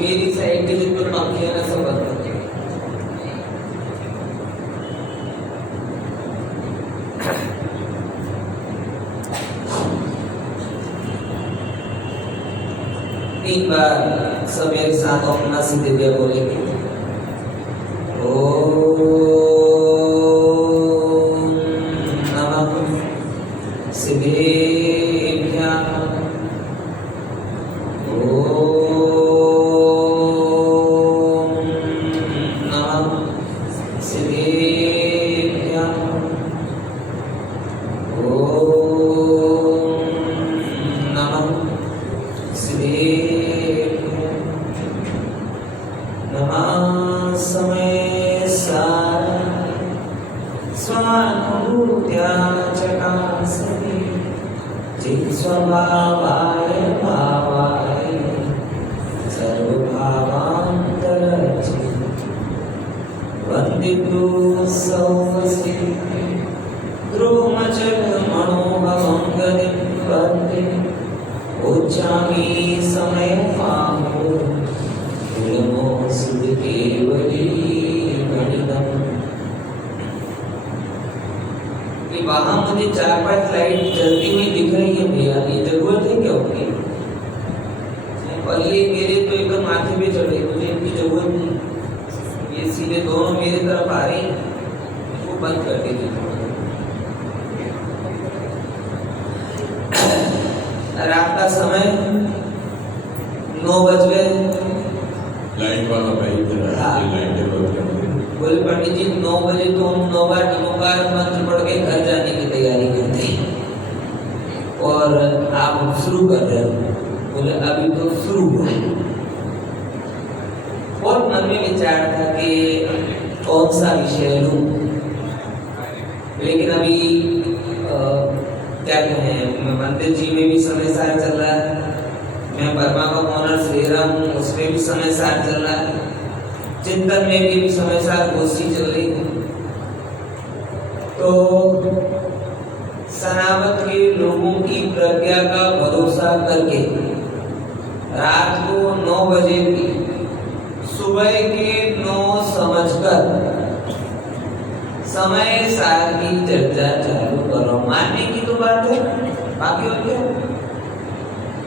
मेरी साइड के जितने पंखे ना सब बंद कर दो। तीन बार सब मेरे साथ अपना सीधे दिया बोलेंगे। वहां मुझे 4-5 लाइट जलती हुई दिख रही है भैया, ये जरूरत है क्या उनकी? और ये मेरे तो एकदम माथे पे चढ़ रही, मुझे इनकी जरूरत नहीं। ये सीधे दोनों मेरे तरफ आ रही, वो बंद कर दीजिए। रात का समय 9 बज गए। लाइट वाला भाई बोले पंडित जी 9 बजे तो हम 9 बार नमोकार मंत्र पढ़ के घर जाने की तैयारी करते हैं और आप शुरू कर रहे हो। बोले अभी तो शुरू हुआ। और मन में विचार था कि कौन सा विषय लूं, लेकिन अभी क्या कहें, मंदिर जी में भी समय सार चल रहा है, मैं बर्मा का कॉर्नर ले रहा हूँ, उसमें भी समय सार चल रहा है, चिंतन में भी समय सार गोष्ठी चल रही है। तो सनावत के लोगों की प्रज्ञा का भरोसा करके रात को 9 बजे की सुबह के 9 समझकर समय सार की चर्चा चालू करो। मानने की तो बात है, बाकी और क्या,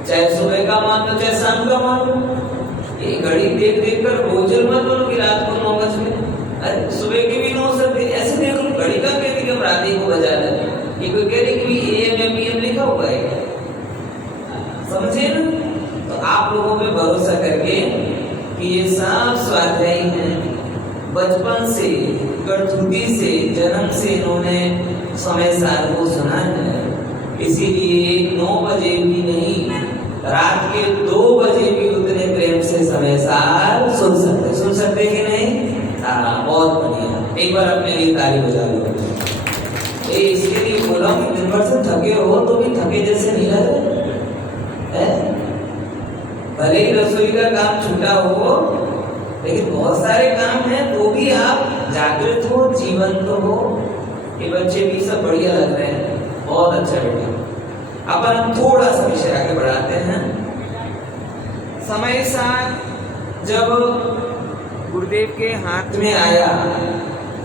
चाहे सुबह का मान लो चाहे शाम का मान लो। ये घड़ी देख देख कर बोझल मत बोलो कि रात को 9 बजे, अरे सुबह के भी 9 सकते, ऐसे देख लो घड़ी का कहते कि हम रात को बजा रहे हैं। ये कोई कह रहे कि AM PM लिखा हुआ है, समझे ना? तो आप लोगों पे भरोसा करके कि ये सब स्वाध्यायी हैं, बचपन से गठुती से जन्म से इन्होंने समय सार को सुना है, इसीलिए 9 बजे भी नहीं, रात के 2 बजे भी उतने प्रेम से समय सार सुन सकते कि नहीं? हाँ, बहुत बढ़िया। एक बार अपने लिए ताली बजा लो। इसके लिए बोला कि दिन भर से थके हो तो भी थके जैसे नहीं लग रहे, भले ही रसोई का काम छूटा हो, लेकिन बहुत सारे काम हैं तो भी आप जागृत हो, जीवंत हो। ये बच्चे भी सब बढ़िया लग रहे हैं, बहुत अच्छा बेटा। अपन हम थोड़ा सा विषय आगे बढ़ाते हैं। समय सार जब गुरुदेव के हाथ में आया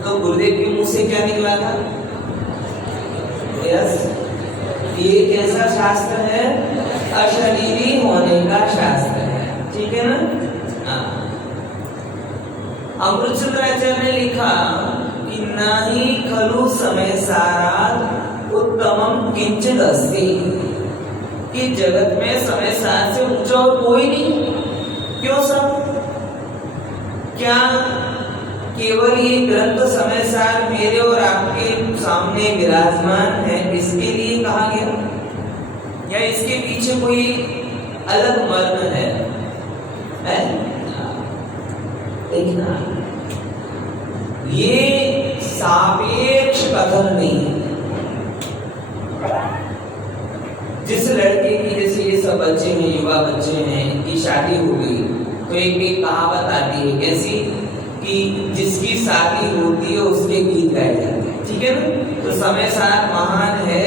तो गुरुदेव के मुंह से क्या निकला था? यस, ये कैसा शास्त्र है? अशरीरी होने का शास्त्र है, ठीक है ना? अमृतचंद्राचार्य ने लिखा कि नाही खलु समय सारात उत्तमम किंचित अस्ति, कि जगत में समय सार से ऊंचा और कोई नहीं। क्यों सब? क्या केवल ये ग्रंथ समय सार मेरे और आपके सामने विराजमान है इसके लिए कहा गया, या इसके पीछे कोई अलग मर्म है? देखना, ये सापेक्ष कथन नहीं है। जिस लड़के की, जैसे ये सब बच्चे हैं, युवा बच्चे हैं, इनकी शादी हो गई तो एक कहावत आती है कैसी कि जिसकी शादी होती है उसके गीत गाए जाते हैं, ठीक है ना? तो समय सार महान है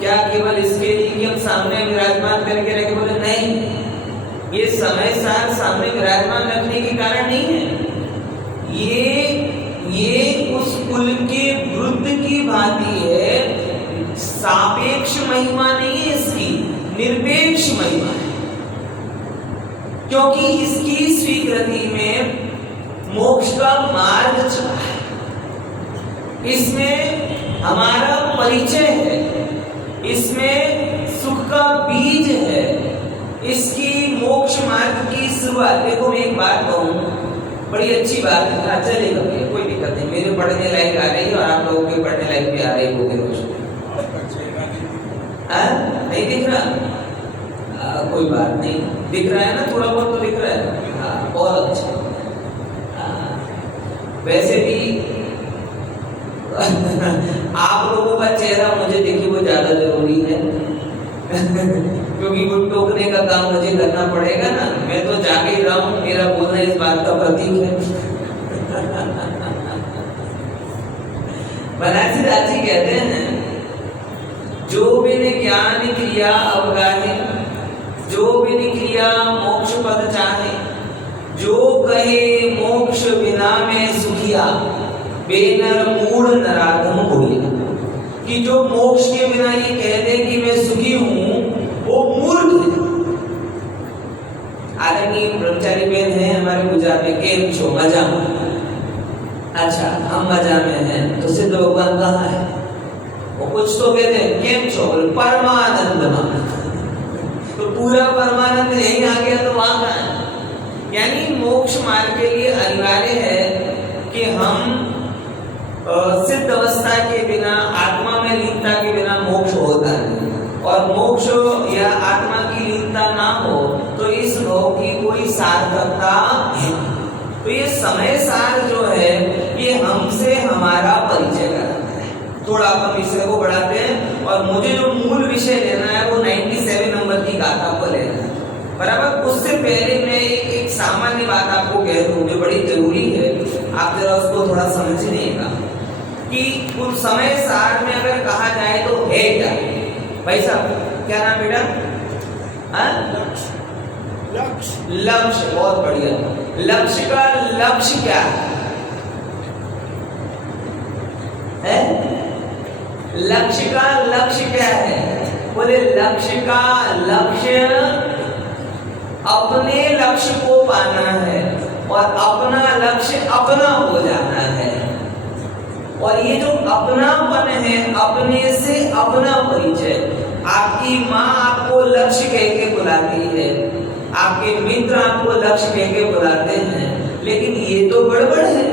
क्या केवल इसके लिए कि हम सामने विराजमान करके रखे? बोले नहीं, ये समय सार सामने विराजमान रखने के कारण नहीं है। ये उस कुल के वृद्ध की भांति है। सापेक्ष महिमा नहीं है इसकी, निरपेक्ष महिमा है, क्योंकि इसकी स्वीकृति में मोक्ष का मार्ग चला है, इसमें हमारा परिचय है, इसमें सुख का बीज है, इसकी मोक्ष मार्ग की शुरुआत। देखो मैं एक बात कहूँ, बड़ी अच्छी बात है, चलेगा भैया, कोई दिक्कत नहीं, मेरे पढ़ने लायक आ रही है और आप लोगों के पढ़ने लायक भी आ रही होगी रोज। नहीं दिख रहा? कोई बात नहीं, दिख रहा है ना, थोड़ा बहुत तो दिख रहा है। हाँ, बहुत अच्छा। वैसे भी आप लोगों का चेहरा मुझे देखिए वो ज्यादा जरूरी है क्योंकि वो टोकने का काम मुझे करना पड़ेगा ना, मैं तो जाके ही रहा हूं, मेरा बोलना इस बात का प्रतीक है। बनारसी दास जी कहते हैं, जो बिन ज्ञान क्रिया अवगाहे, जो बिन क्रिया मोक्ष पद चाहे, जो कहे मोक्ष बिना में सुखिया, बेनर मूढ़ नराधम होइया। कि जो मोक्ष के बिना ये कह दे कि मैं सुखी हूं, वो मूर्ख है। आदरणीय ब्रह्मचारी बहन है हमारे गुजरात में, केम छो, मजा में? अच्छा, हम मजा में हैं, तो सिद्ध भगवान कहाँ है? वो कुछ तो कहते हैं, केम छो, बोले परमानंद में। तो पूरा परमानंद यही आ गया तो वहां कहाँ है? यानी मोक्ष मार्ग के लिए अनिवार्य है कि हम सिद्ध अवस्था के बिना, आत्मा में लीनता के बिना मोक्ष होता नहीं, और मोक्ष या आत्मा की लीनता ना हो तो इस भाव की कोई सार्थकता है। तो ये समय सार जो है ये हमसे हमारा परिचय कराता है। थोड़ा अपन विषय को बढ़ाते हैं, और मुझे जो मूल विषय लेना है वो 97 नंबर की गाथा को लेना है, बराबर। उससे पहले मैं एक सामान्य बात आपको कह दूं जो बड़ी जरूरी है, आप जरा उसको थोड़ा समझिएगा कि उस समय सार में अगर कहा जाए तो है क्या। भाई साहब क्या नाम बेटा? लक्ष्य, बहुत बढ़िया। लक्ष्य का लक्ष्य क्या है? लक्ष्य का लक्ष्य क्या है? बोले लक्ष्य का लक्ष्य अपने लक्ष्य को पाना है, और अपना लक्ष्य अपना हो जाना है। और ये जो अपनापन है, अपने से अपना परिचय, आपकी माँ आपको लक्ष्य कह के बुलाती है, आपके मित्र आपको लक्ष्य कह के बुलाते हैं, लेकिन ये तो गड़बड़ है।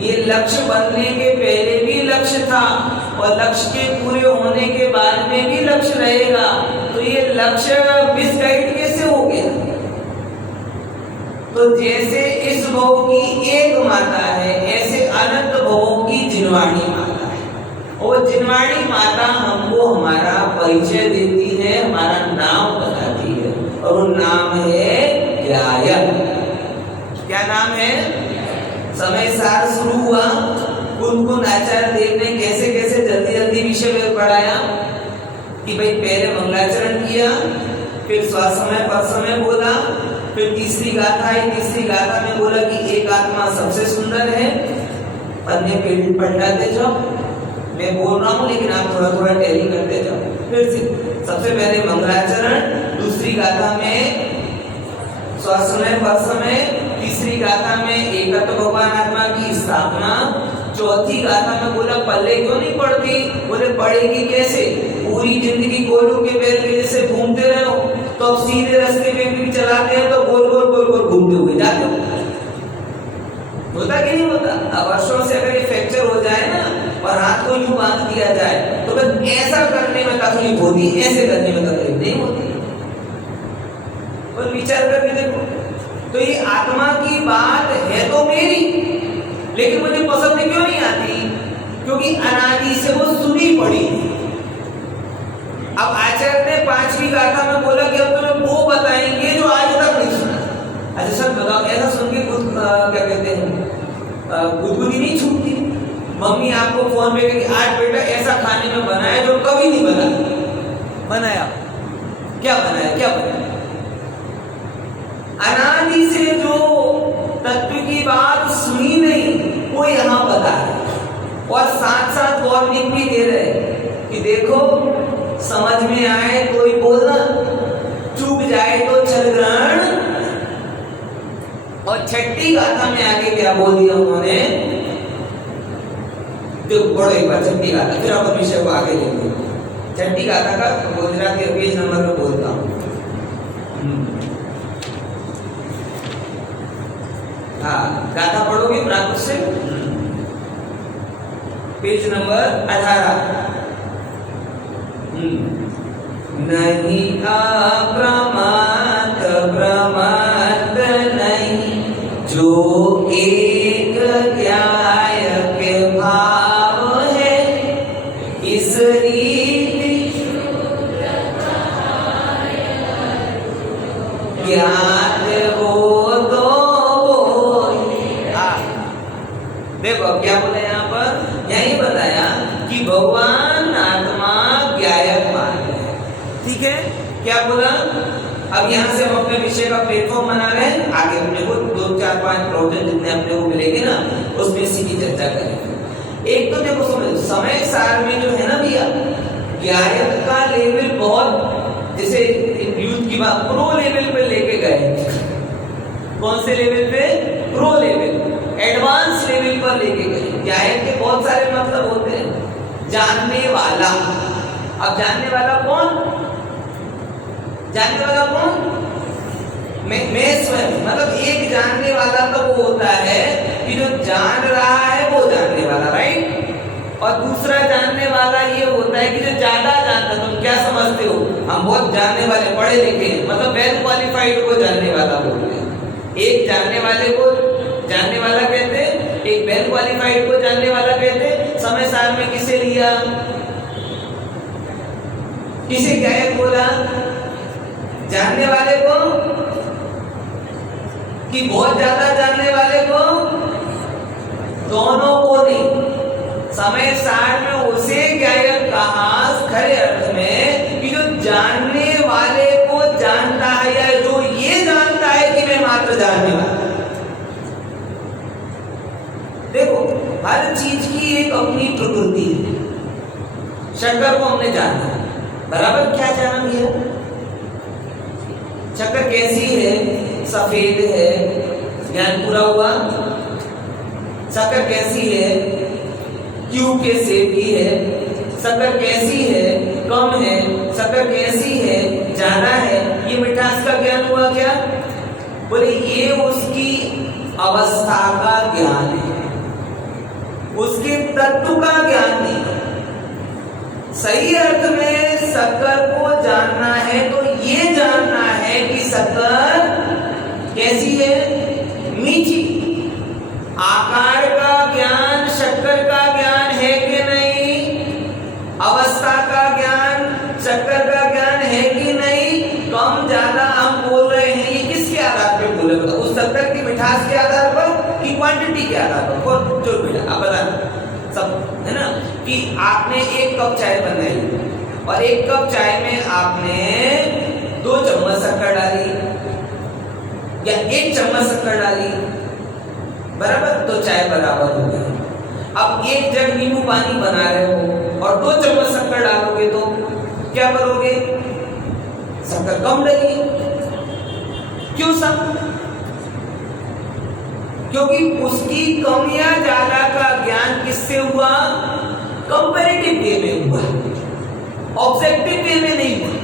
ये लक्ष्य बनने के पहले भी लक्ष्य था, और लक्ष्य के पूरे होने के बाद में भी लक्ष्य रहेगा, तो ये लक्ष्य मिसगाइड कैसे हो गया? तो जैसे इस भव की एक माता है, ऐसे अनंत भवों की जिनवाणी माता है। और जिनवाणी माता हमको हमारा परिचय देती है, हमारा नाम बताती है, और वो नाम है ज्ञायन। क्या नाम है? समय सार शुरू हुआ, कुन आचार्य देव ने कैसे कैसे जल्दी जल्दी विषय पढ़ाया कि भाई पहले मंगलाचरण किया, फिर स्वसमय पर समय बोला, फिर तीसरी गाथा आई, तीसरी गाथा में बोला कि एक आत्मा सबसे सुंदर है। पन्ने पे पलटाते जाओ, मैं बोल रहा हूँ लेकिन आप थोड़ा थोड़ा टैली करते जाओ। फिर से सबसे पहले मंगलाचरण, दूसरी गाथा में स्वसमय पर समय, तीसरी गाथा में एकत्व भगवान आत्मा की स्थापना, चौथी गाथा में बोला पल्ले क्यों नहीं पड़ती? बोले पड़ेगी कैसे? पूरी जिंदगी गोलू के बैल के जैसे घूमते रहो, तो अब सीधे रास्ते पे भी चलाते हैं तो गोल गोल गोल गोल घूमते हुए जाते हो। होता कि नहीं होता? अब वर्षों से अगर ये फ्रैक्चर हो जाए ना, और हाथ को यूं बांध दिया जाए, तो बस ऐसा करने में तकलीफ होती, ऐसे करने में तकलीफ नहीं होती। और विचार करके देखो, तो ये आत्मा की बात है तो मेरी, लेकिन मुझे पसंद क्यों नहीं आती? क्योंकि अनादि से वो सुनी पड़ी। अब आचार्य ने 5वीं गाथा में बोला कि अब तुम्हें वो बताएंगे जो आज तक नहीं सुना। अच्छा सर बताओ, ऐसा सुन के खुद क्या कहते हैं, गुदगुदी नहीं छूटती? मम्मी आपको फोन पे कहेगी आज बेटा ऐसा खाने में बनाया जो कभी नहीं बनाया। क्या बनाया? अनादि से जो तत्व की बात सुनी नहीं वो यहाँ बता है, और साथ साथ वार्निंग भी दे रहे हैं कि देखो समझ में आए तो ही बोलना, चूक जाए तो छल ग्रहण। और छठी गाथा में आगे क्या बोल दिया उन्होंने, देखो पढ़ो एक बार छठी गाथा, फिर अपन विषय को आगे लेंगे। छठी गाथा का गुजराती के पेज नंबर पे बोलता हूँ। हाँ, गाथा पढ़ोगे प्राकृत से, पेज नंबर 18। नहीं अप्रमाद प्रमाद नहीं, जो एक ज्ञायक भाव है, इस रीति ज्ञात हो तो देखो क्या बोला यहाँ पर, यही बताया कि भगवान आत्मा ज्ञायकवान है। ठीक है, क्या बोला। अब यहाँ से हम अपने विषय का प्लेटफॉर्म बना रहे हैं, आगे अपने को 2, 4, 5 प्रवचन जितने अपने को मिलेंगे ना उसमें इसी की चर्चा करेंगे। एक तो देखो समझो, समय सार में जो है ना भैया, ज्ञायक का लेवल बहुत, जैसे यूथ की बात प्रो लेवल पे लेके गए। कौन से लेवल पे, प्रो लेवल, एडवांस लेवल पर लेके गए। ज्ञायक के बहुत सारे मतलब होते हैं, जानने वाला। अब जानने वाला कौन, जानने वाला कौन, मैं स्वयं, मतलब एक जानने वाला तो वो होता है कि जो जान रहा है वो जानने वाला, राइट। और दूसरा जानने वाला ये होता है कि जो ज्यादा जानता। तुम क्या समझते हो, हम बहुत जानने वाले, पढ़े लिखे, मतलब वेल क्वालिफाइड को जानने वाला बोलते हैं। एक जानने वाले को जानने वाला कहते हैं, एक वेल क्वालिफाइड को जानने वाला कहते हैं। समय सार में किसे लिया, किसे ज्ञायक बोला, जानने वाले को, कि बहुत ज्यादा जानने वाले को, दोनों को नहीं। समय सार में उसे ज्ञायक कहा खरे अर्थ में कि जो जानने वाले को जानता है, या जो ये जानता है कि मैं मात्र जानने वाला। देखो हर चीज की एक अपनी प्रकृति है। शक्कर को हमने जाना, बराबर, क्या जाना भैया, शक्कर कैसी है, सफेद है, ज्ञान पूरा हुआ। शक्कर कैसी है, क्यूब के शेप की है। शक्कर कैसी है, कम है। शक्कर कैसी है, ज्यादा है। ये मिठास का ज्ञान हुआ क्या, बोले ये उसकी अवस्था का ज्ञान है, उसके तत्व का ज्ञान नहीं। सही अर्थ में शक्कर को जानना है तो ये जानना है कि शक्कर कैसी है, मीठी। आकार का ज्ञान शक्कर का ज्ञान है कि नहीं, अवस्था का ज्ञान शक्कर का ज्ञान है कि नहीं। कम ज्यादा हम बोल रहे हैं, ये किसके आधार पर बोले, बताओ, उस शक्कर की मिठास के आधार पर कि क्वांटिटी के आधार पर। और जो बेटा आप बता सब है ना, कि आपने 1 कप चाय बनाई और 1 कप चाय में आपने 2 चम्मच शक्कर डाली या 1 चम्मच शक्कर डाली, बराबर, तो चाय बराबर हो गई। अब 1 जग नींबू पानी बना रहे हो और 2 चम्मच शक्कर डालोगे तो क्या करोगे, शक्कर कम डलेगी। क्यों सब, क्योंकि उसकी कम या ज्यादा का ज्ञान किससे हुआ, कंपैरेटिव वे में हुआ, ऑब्जेक्टिव वे में नहीं हुआ।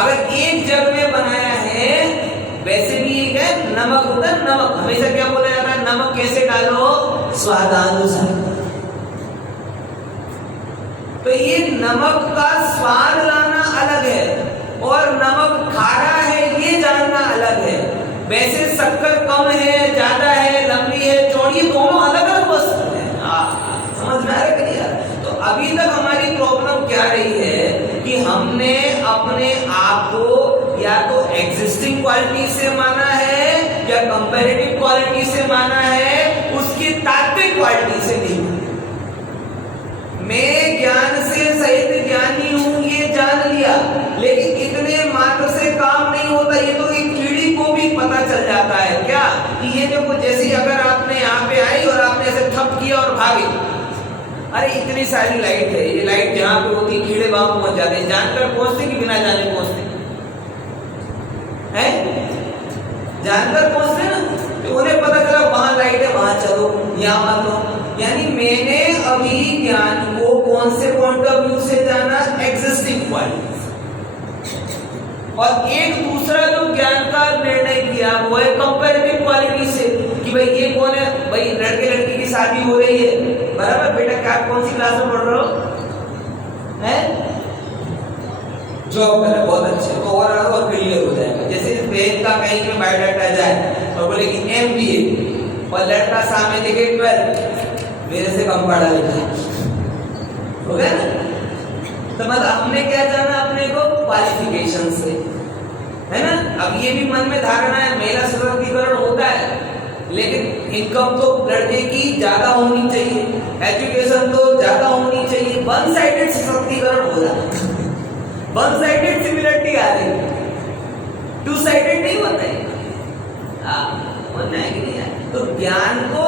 अगर 1 जग में बनाया है, वैसे भी एक है नमक होता है, नमक हमेशा क्या बोला जाता है, नमक कैसे डालो, स्वादानुसार। तो ये नमक का स्वाद लाना अलग है और नमक खारा है ये जानना अलग है। वैसे शक्कर कम है, ज्यादा है, लंबी है, चौड़ी, दोनों अलग अलग वस्तु है। समझ में आ रहा है यार। तो अभी तक हमारी प्रॉब्लम क्या रही है कि हमने अपने आप को या तो एग्जिस्टिंग क्वालिटी से माना है या कंपैरेटिव क्वालिटी से माना है, उसकी तात्विक क्वालिटी से नहीं माना। मैं ज्ञान से सहित ज्ञानी हूं ये जान लिया, लेकिन इतने मात्र से काम नहीं नहीं होता, ये तो एक कीड़ी को भी पता चल जाता है क्या कि ये देखो, जैसे अगर आपने यहाँ पे आई और आपने ऐसे थप किया और भागे, अरे इतनी सारी लाइट है, ये लाइट जहाँ पे होती कीड़े वहां पहुंच जाते हैं, जानकर पहुंचते कि बिना जाने पहुंचते हैं? जानकर पहुंचते ना, तो उन्हें पता चला वहां लाइट है, वहां चलो, यहाँ मत लो। यानी मैंने अभी ज्ञान को कौन से पॉइंट ऑफ व्यू से जाना? Existing quality. और एक दूसरा जो ज्ञान का निर्णय किया वो है कंपैरेटिव क्वालिटी से, कि भाई ये कौन है, भाई लड़के लड़की की शादी हो रही है, बराबर बेटा, क्या कौन सी क्लास में पढ़ रहे हो? हैं? जॉब कर रहे, बहुत अच्छे, तो और क्लियर हो जाएगा। जैसे बहन का कहीं में बायोडाटा जाए और बोले कि MBA, और लड़का सामने देखे 12, मेरे से कम पढ़ा लिखा है, हो गया ना? तो मतलब हमने क्या जाना अपने को? क्वालिफिकेशन से, है ना? अब ये भी मन में धारणा है महिला सशक्तिकरण होता है, लेकिन इनकम तो लड़के की ज्यादा होनी चाहिए, एजुकेशन तो ज्यादा होनी चाहिए, वन साइडेड सशक्तिकरण हो रहा है, वन साइडेड सिमिलरिटी आ रही है, टू साइडेड नहीं होता है। होना है कि नहीं है? तो ज्ञान को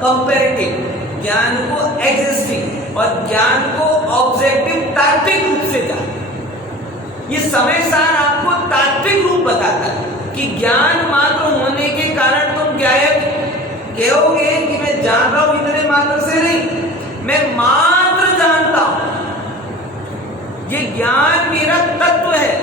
कंपैरेटिव, ज्ञान को एग्जिस्टिंग और ज्ञान को ऑब्जेक्टिव तात्विक रूप से जान। ये समय सार आपको तात्विक रूप बताता है कि ज्ञान मात्र होने के कारण तुम ज्ञायक कहोगे कि मैं जान रहा हूं, इतने मात्र से नहीं, मैं मात्र जानता हूं। ये ज्ञान मेरा तत्व है,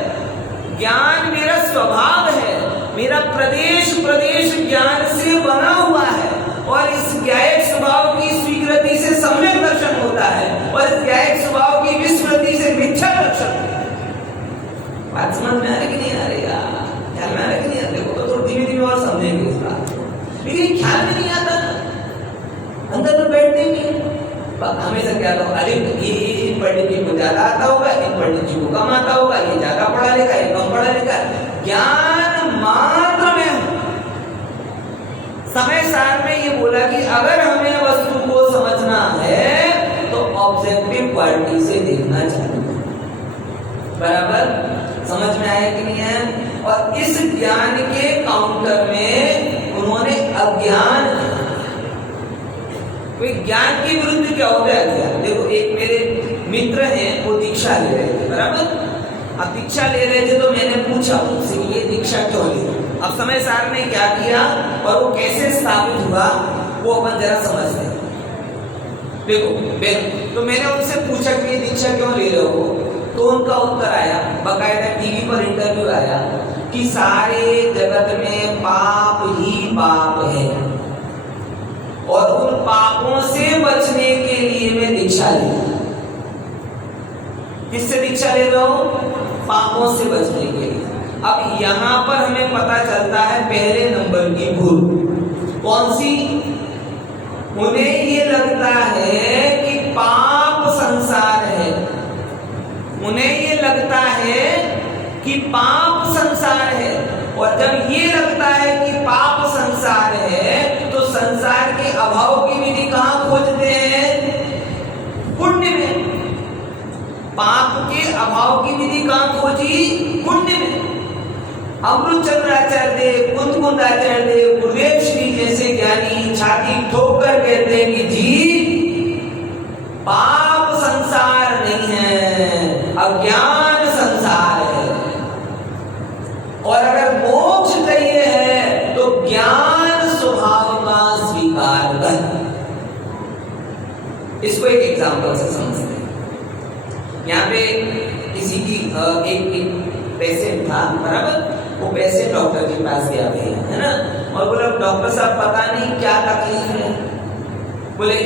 ज्ञान मेरा स्वभाव है, मेरा प्रदेश प्रदेश ज्ञान से बना हुआ है, और इस ज्ञायक स्वभाव की स्वीकृति से सम्यक दर्शन होता है, और इस ज्ञायक स्वभाव की विस्मृति से मिथ्या दर्शन होता है। बात समझ में आ रही कि नहीं आ रही यार? ख्याल में आ रही कि नहीं आ रही? देखो तो धीमे धीमे और समझेंगे इस बात को, लेकिन ख्याल में नहीं आता ना, अंदर में बैठते नहीं है। हमेशा क्या कहो, अरे ये पंडित जी को ज्यादा आता होगा, इन पंडित जी को कम आता होगा, ये ज्यादा पढ़ा लिखा, ये कम पढ़ा लिखा। ज्ञान मात्र में हूं। समय सार में ये बोला कि अगर हमें वस्तु को समझना है तो ऑब्जेक्टिव क्वालिटी से देखना चाहिए, बराबर? समझ में आया कि नहीं है? और इस ज्ञान के काउंटर में उन्होंने अज्ञान, ज्ञान के विरुद्ध क्या होता है? अज्ञान। देखो एक मेरे मित्र हैं, वो दीक्षा ले रहे थे, बराबर? अब दीक्षा ले रहे थे तो मैंने पूछा उनसे ये दीक्षा क्यों ले रहे? अब समय सार ने क्या किया और वो कैसे स्थापित हुआ वो अपन जरा समझते हैं। देखो तो मैंने उनसे पूछा कि ये दीक्षा क्यों ले रहे हो, तो उनका उत्तर आया, बकायदा टीवी पर इंटरव्यू आया कि सारे जगत में पाप ही पाप है, और उन पापों से बचने के लिए मैं दीक्षा ले रहा हूं। किससे दीक्षा ले रहा हूं? पापों से बचने के लिए। अब यहां पर हमें पता चलता है पहले नंबर की भूल कौन सी? उन्हें ये लगता है कि पाप संसार है, उन्हें ये लगता है कि पाप संसार है, और जब ये लगता है कि पाप संसार है तो संसार के अभाव की विधि कहां खोजते हैं? पुण्य में। पाप के अभाव की विधि कहां खोजी? पुण्य में। अमृतचंद्राचार्य देव, कुंदकुंदाचार्य देव, गुरुदेव श्री जैसे ज्ञानी छाती ठोक कर कहते हैं कि जी पाप संसार नहीं है, अज्ञान संसार है, और अगर मोक्ष चाहिए है तो ज्ञान स्वभाव का स्वीकार कर। इसको एक एग्जाम्पल से समझते हैं। यहाँ पे किसी की एक पेशेंट था, बराबर? वो पेशेंट डॉक्टर के पास गया है ना, और बोला डॉक्टर साहब पता नहीं क्या तकलीफ है। बोले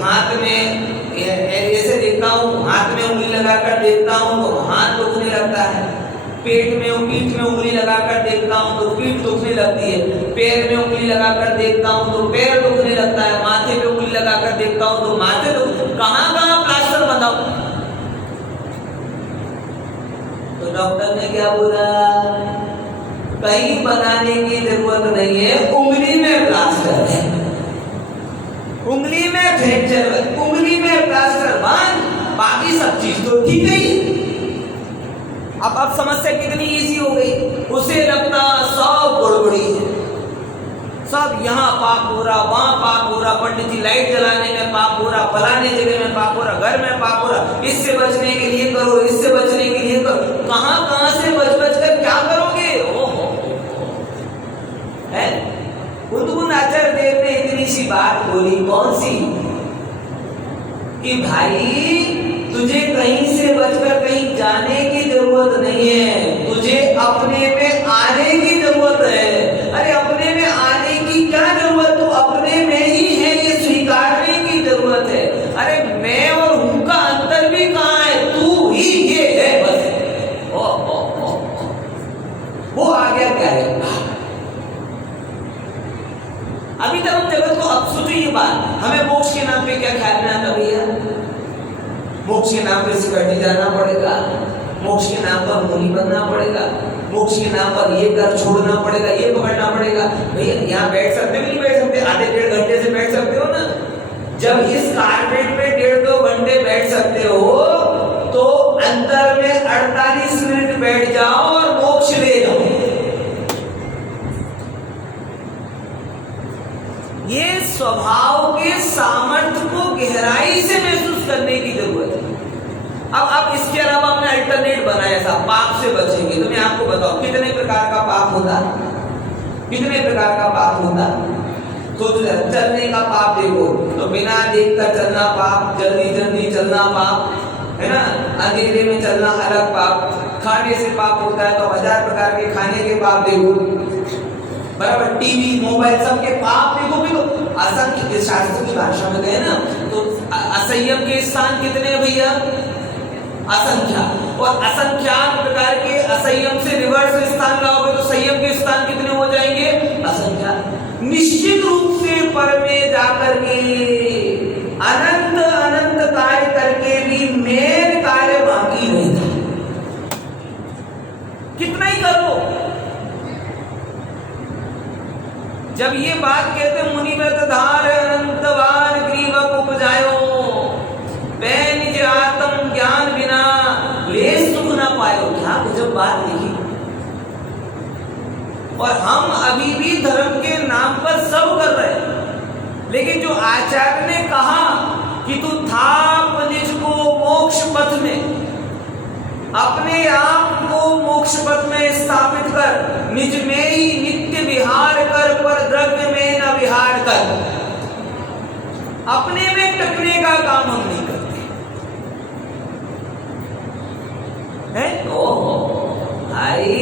हाथ में ऐसे देखता हूँ, हाथ में उंगली लगाकर देखता हूँ तो हाथ दुखने लगता है, पीठ में उंगली लगाकर देखता हूँ तो पीठ दुखने लगती है, पैर में उंगली लगाकर देखता हूँ तो पैर दुखने लगता है, माथे पे उंगली लगाकर देखता हूँ तो माथे कहाँ प्लास्टर बनाऊं? तो डॉक्टर ने क्या बोला? कहीं बनाने की जरूरत नहीं है, उंगली में प्लास्टर है, उंगली में फ्रैक्चर है, उंगली में प्लास्टर बांध, बाकी सब चीज तो ठीक है। अब समस्या कितनी इजी हो गई। उसे लगता सब गड़बड़ी है, सब यहाँ पाप हो रहा, वहां पाप हो रहा, पंडित जी लाइट जलाने में पाप हो रहा, फलाने जगह में पाप हो रहा, घर में पाप हो रहा, इससे बचने के लिए करो, इससे बचने के लिए करो। कहां से बच कर क्या करोगे? ओहो है। उद्गुण आचार्य देव ने इतनी सी बात बोली, कौन सी? कि भाई तुझे कहीं से बचकर कहीं जाने की जरूरत नहीं है, तुझे अपने में आने की जरूरत है। अरे अपने में आने की क्या जरूरत, तो अपने में ही है, ये स्वीकारने की जरूरत है। अरे मैं और हूं का अंतर भी कहां है? तू ही ये है बस। ओ वो आ गया क्या है? अभी तक हम जगत को, अब सोचो ये बात, हमें मोक्ष के नाम पे क्या ख्याल में आता भैया? मोक्ष के नाम पे सिकड़ने जाना पड़ेगा, मोक्ष के नाम पर मुनि बनना पड़ेगा, मोक्ष के नाम पर ये कर छोड़ना पड़ेगा, ये पकड़ना पड़ेगा। भैया यहाँ बैठ सकते हो, नहीं बैठ सकते? आधे 1.5 घंटे से बैठ सकते हो ना? जब इस कारपेट पे 1.5-2 घंटे बैठ सकते हो, तो अंतर में 48 मिनट बैठ जाओ और मोक्ष ले लो। ये स्वभाव के सामर्थ्य को गहराई से महसूस करने की जरूरत है। अब इसके अलावा हमने अल्टरनेट बनाया था, पाप से बचेंगे। तो मैं आपको बताऊं कितने प्रकार का पाप होता, कितने प्रकार का पाप होता। तो चलने का पाप देखो, तो बिना देखकर चलना पाप, जल्दी जल्दी चलना पाप, है ना? अंधेरे में चलना अलग पाप, खाने से पाप होता है तो 1000 प्रकार के खाने के पाप देखो, बराबर। टीवी मोबाइल सबके पाप देखो भी, तो असंख्य, शास्त्र की भाषा में गए ना तो असंयम के स्थान कितने हैं भैया? असंख्यात। और असंख्यात प्रकार के असंयम से रिवर्स स्थान लाओगे तो संयम के स्थान कितने हो जाएंगे? असंख्यात। निश्चित रूप से पर में जाकर के अनंत अनंत कार्य करके भी मेन कार्य बाकी रहता, कितना ही करो। जब ये बात कहते मुनिव्रत धार अनंतवान ग्रीवक उपजायो, निज आत्म ज्ञान बिना ले सुख ना पायो। क्या गजब बात लिखी। और हम अभी भी धर्म के नाम पर सब कर रहे हैं, लेकिन जो आचार्य ने कहा कि तू थाप निज को मोक्ष पथ में, अपने आप को मोक्ष पथ में स्थापित कर, निज में ही नित्य विहार कर, पर द्रव्य में न विहार कर। अपने में टकने का काम हम नहीं करते हैं। ओहो भाई,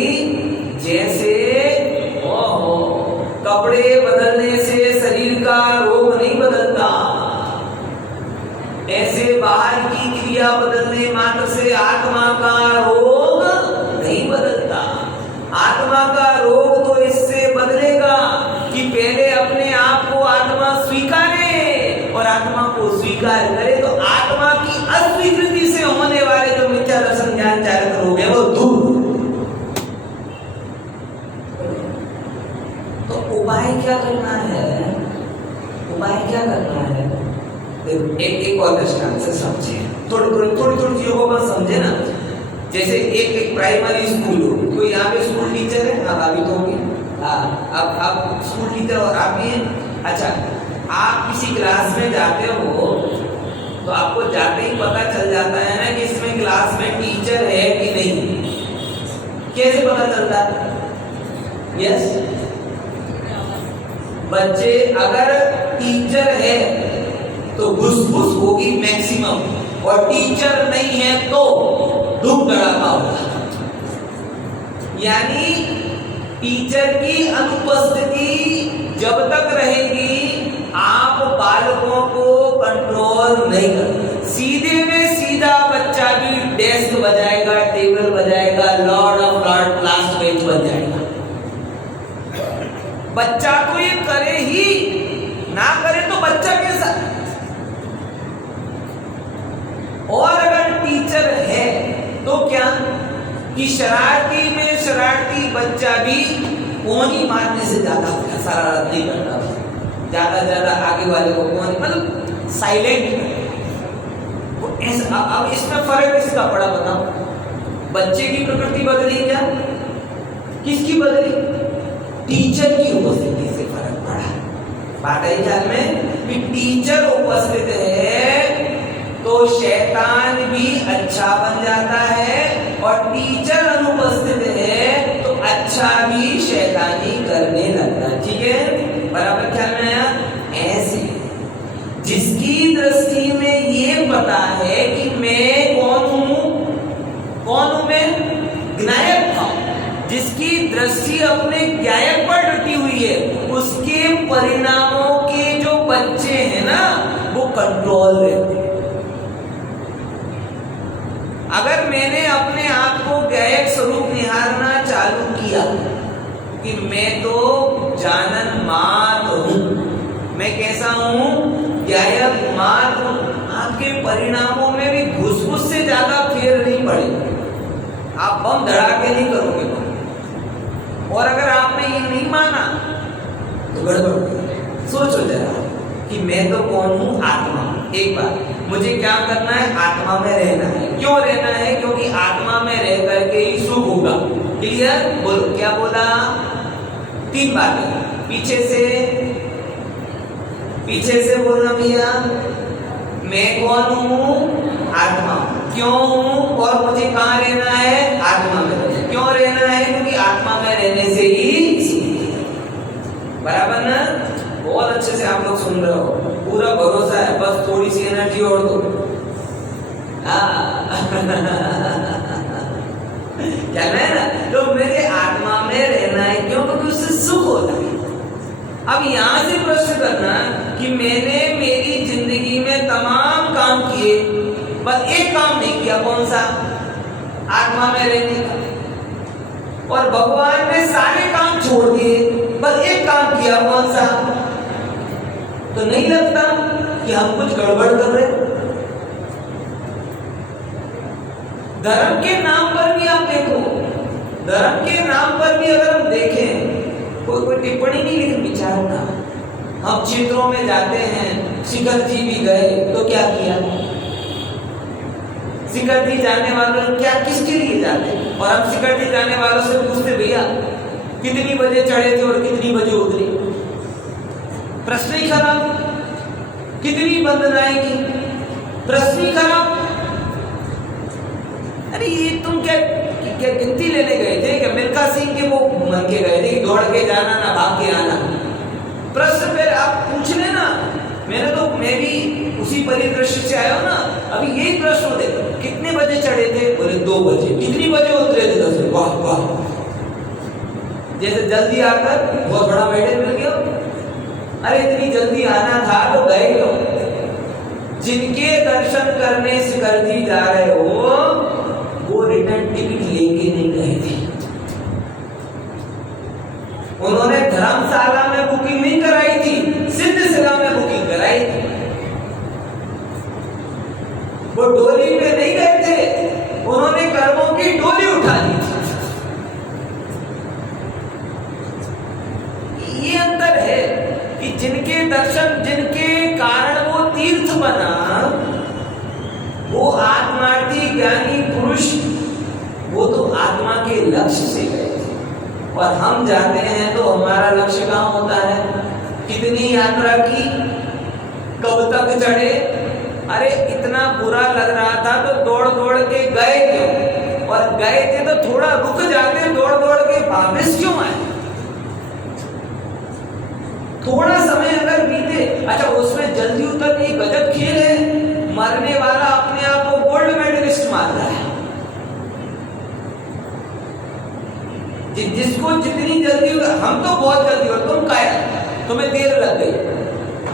जैसे ओहो कपड़े बदलने से शरीर का रोग नहीं बदलता, ऐसे बाहर की क्रिया बदलने मात्र से आत्मा का रोग नहीं बदलता। आत्मा का रोग तो इससे बदलेगा कि पहले अपने आप को आत्मा स्वीकारे, और आत्मा को स्वीकार करे तो आत्मा की अस्वीकृति से होने वाले जो मिथ्या दर्शन ज्ञान चारित्र रोग है वो दूर। तो उपाय क्या करना है? उपाय क्या करना है? एक और दृष्टांत से समझे, थोड़ी चीजों को बस समझे ना। जैसे एक प्राइमरी स्कूल हो, कोई यहाँ पे स्कूल टीचर है? हाँ अभी तो होंगे। अब स्कूल टीचर और आप भी हैं। अच्छा, आप किसी क्लास में जाते हो तो आपको जाते ही पता चल जाता है ना कि इसमें क्लास में टीचर है कि नहीं। कैसे पता चलता है? यस, बच्चे अगर टीचर है तो घुस-घुस होगी मैक्सिमम, और टीचर नहीं है तो धूम धड़ाका होगा। यानी टीचर की अनुपस्थिति जब तक रहेगी आप बालकों को कंट्रोल नहीं कर। सीधे में सीधा बच्चा भी डेस्क बजाएगा, टेबल बजाएगा, लॉर्ड ऑफ लॉर्ड क्लासमेट बन जाएगा। बच्चा को ये करे ही ना करे तो बच्चा के साथ। और अगर टीचर है तो क्या कि शरारती में शरारती बच्चा भी कोनी मारने से ज्यादा शरारत नहीं करता, ज्यादा आगे वाले को कोनी, मतलब साइलेंट। अब इसमें फर्क किसका पड़ा बताओ? बच्चे की प्रकृति बदली क्या? किसकी बदली? टीचर की उपस्थिति से फर्क पड़ा। बात आई ख्याल में कि टीचर उपस्थित है तो शैतान भी अच्छा बन जाता है, और टीचर अनुपस्थित है तो अच्छा भी शैतानी करने लगता है। ठीक है, बराबर ख्याल में आया? ऐसे जिसकी दृष्टि में ये पता है कि मैं कौन हूं मैं? ज्ञायक था। जिसकी दृष्टि अपने ज्ञायक पर डटी हुई है, उसके परिणामों के जो बच्चे हैं ना, वो कंट्रोल रहते हैं। अगर मैंने अपने आप को ज्ञायक स्वरूप निहारना चालू किया कि मैं तो जानन मात्र हूं, मैं कैसा हूं? ज्ञायक मात्र हूं, आपके परिणामों में भी घुस से ज्यादा फेर नहीं पड़ेगा। आप बम धड़ाके नहीं करोगे। और अगर आपने ये नहीं माना तो गड़बड़। सोचो जरा कि मैं तो कौन हूं? आत्मा। एक बात, मुझे क्या करना है? आत्मा में रहना है। क्यों रहना है? क्योंकि आत्मा में रह करके ही सुख होगा। क्लियर? बोलो, क्या बोला? 3 बातें। पीछे से बोलना भैया। मैं कौन हूं? आत्मा। क्यों हूं? और मुझे कहां रहना है? आत्मा में। क्यों रहना है? क्योंकि आत्मा में रहने से ही, बराबर ना? बहुत अच्छे से आप लोग सुन रहे हो, पूरा भरोसा है, बस थोड़ी सी एनर्जी और दो। क्या है ना? तो मेरे आत्मा में रहना है। क्यों? क्योंकि उससे सुख होता है। अब यहां से प्रश्न करना कि मैंने मेरी जिंदगी में तमाम काम किए, बस एक काम नहीं किया। कौन सा? आत्मा में रहने का। और भगवान ने सारे काम छोड़ दिए, बस एक काम किया। कौन सा? तो नहीं लगता कि हम कुछ गड़बड़ कर रहे? धर्म के नाम पर भी आप देखो, धर्म के नाम पर भी अगर हम देखें, कोई टिप्पणी नहीं, लेकिन विचारना। हम चित्रों में जाते हैं, शिखर जी भी गए तो क्या किया? शिखर जी जाने वालों क्या किसके लिए जाते? और हम शिखर जी जाने वालों से पूछते, भैया कितनी बजे चढ़े थे और कितनी बजे उतरे? प्रश्न ही खराब। कितनी वंदनाएं की? प्रश्न ही खराब। अरे ये तुम क्या गिनती लेने गए थे? क्या मिल्खा सिंह के वो मन के गए थे, दौड़ के जाना ना भाग के आना? प्रश्न फिर आप पूछ लेना। मैं भी उसी परिदृश्य से आया हूं ना। अभी यही प्रश्न होते, कितने बजे चढ़े थे? बोले 2 बजे। कितनी बजे उतरे थे? 10 बजे। वाह वाह, जैसे जल्दी आकर बहुत बड़ा मेडल मिल गया। अरे इतनी जल्दी आना था तो गए क्यों? जिनके दर्शन करने शिखर जी जा रहे हो, वो रिटर्न टिकट लेके नहीं गए थे। उन्होंने धर्मशाला में बुकिंग नहीं कराई थी, सिद्धशिला में बुकिंग कराई थी। वो डोली पे नहीं गए थे, उन्होंने कर्मों की डोली उठा ली थी। ये अंतर है कि जिनके दर्शन, जिनके कारण वो तीर्थ बना, वो आत्मार्थी ज्ञानी पुरुष, वो तो आत्मा के लक्ष्य से गए थे। और हम जाते हैं तो हमारा लक्ष्य कहाँ होता है? कितनी यात्रा की, कब तक चढ़े? अरे इतना बुरा लग रहा था तो दौड़ दौड़ के गए क्यों? और गए थे तो थोड़ा रुक जाते, दौड़ दौड़ के वापस क्यों आए? थोड़ा समय अगर बीते, अच्छा उसमें जल्दी उतरने की गजब खेल है। मरने वाला अपने आप को गोल्ड मेडलिस्ट मान रहा है। जिसको जितनी जल्दी, हम तो बहुत जल्दी, और तुम क्या, तुम्हें देर लग गई।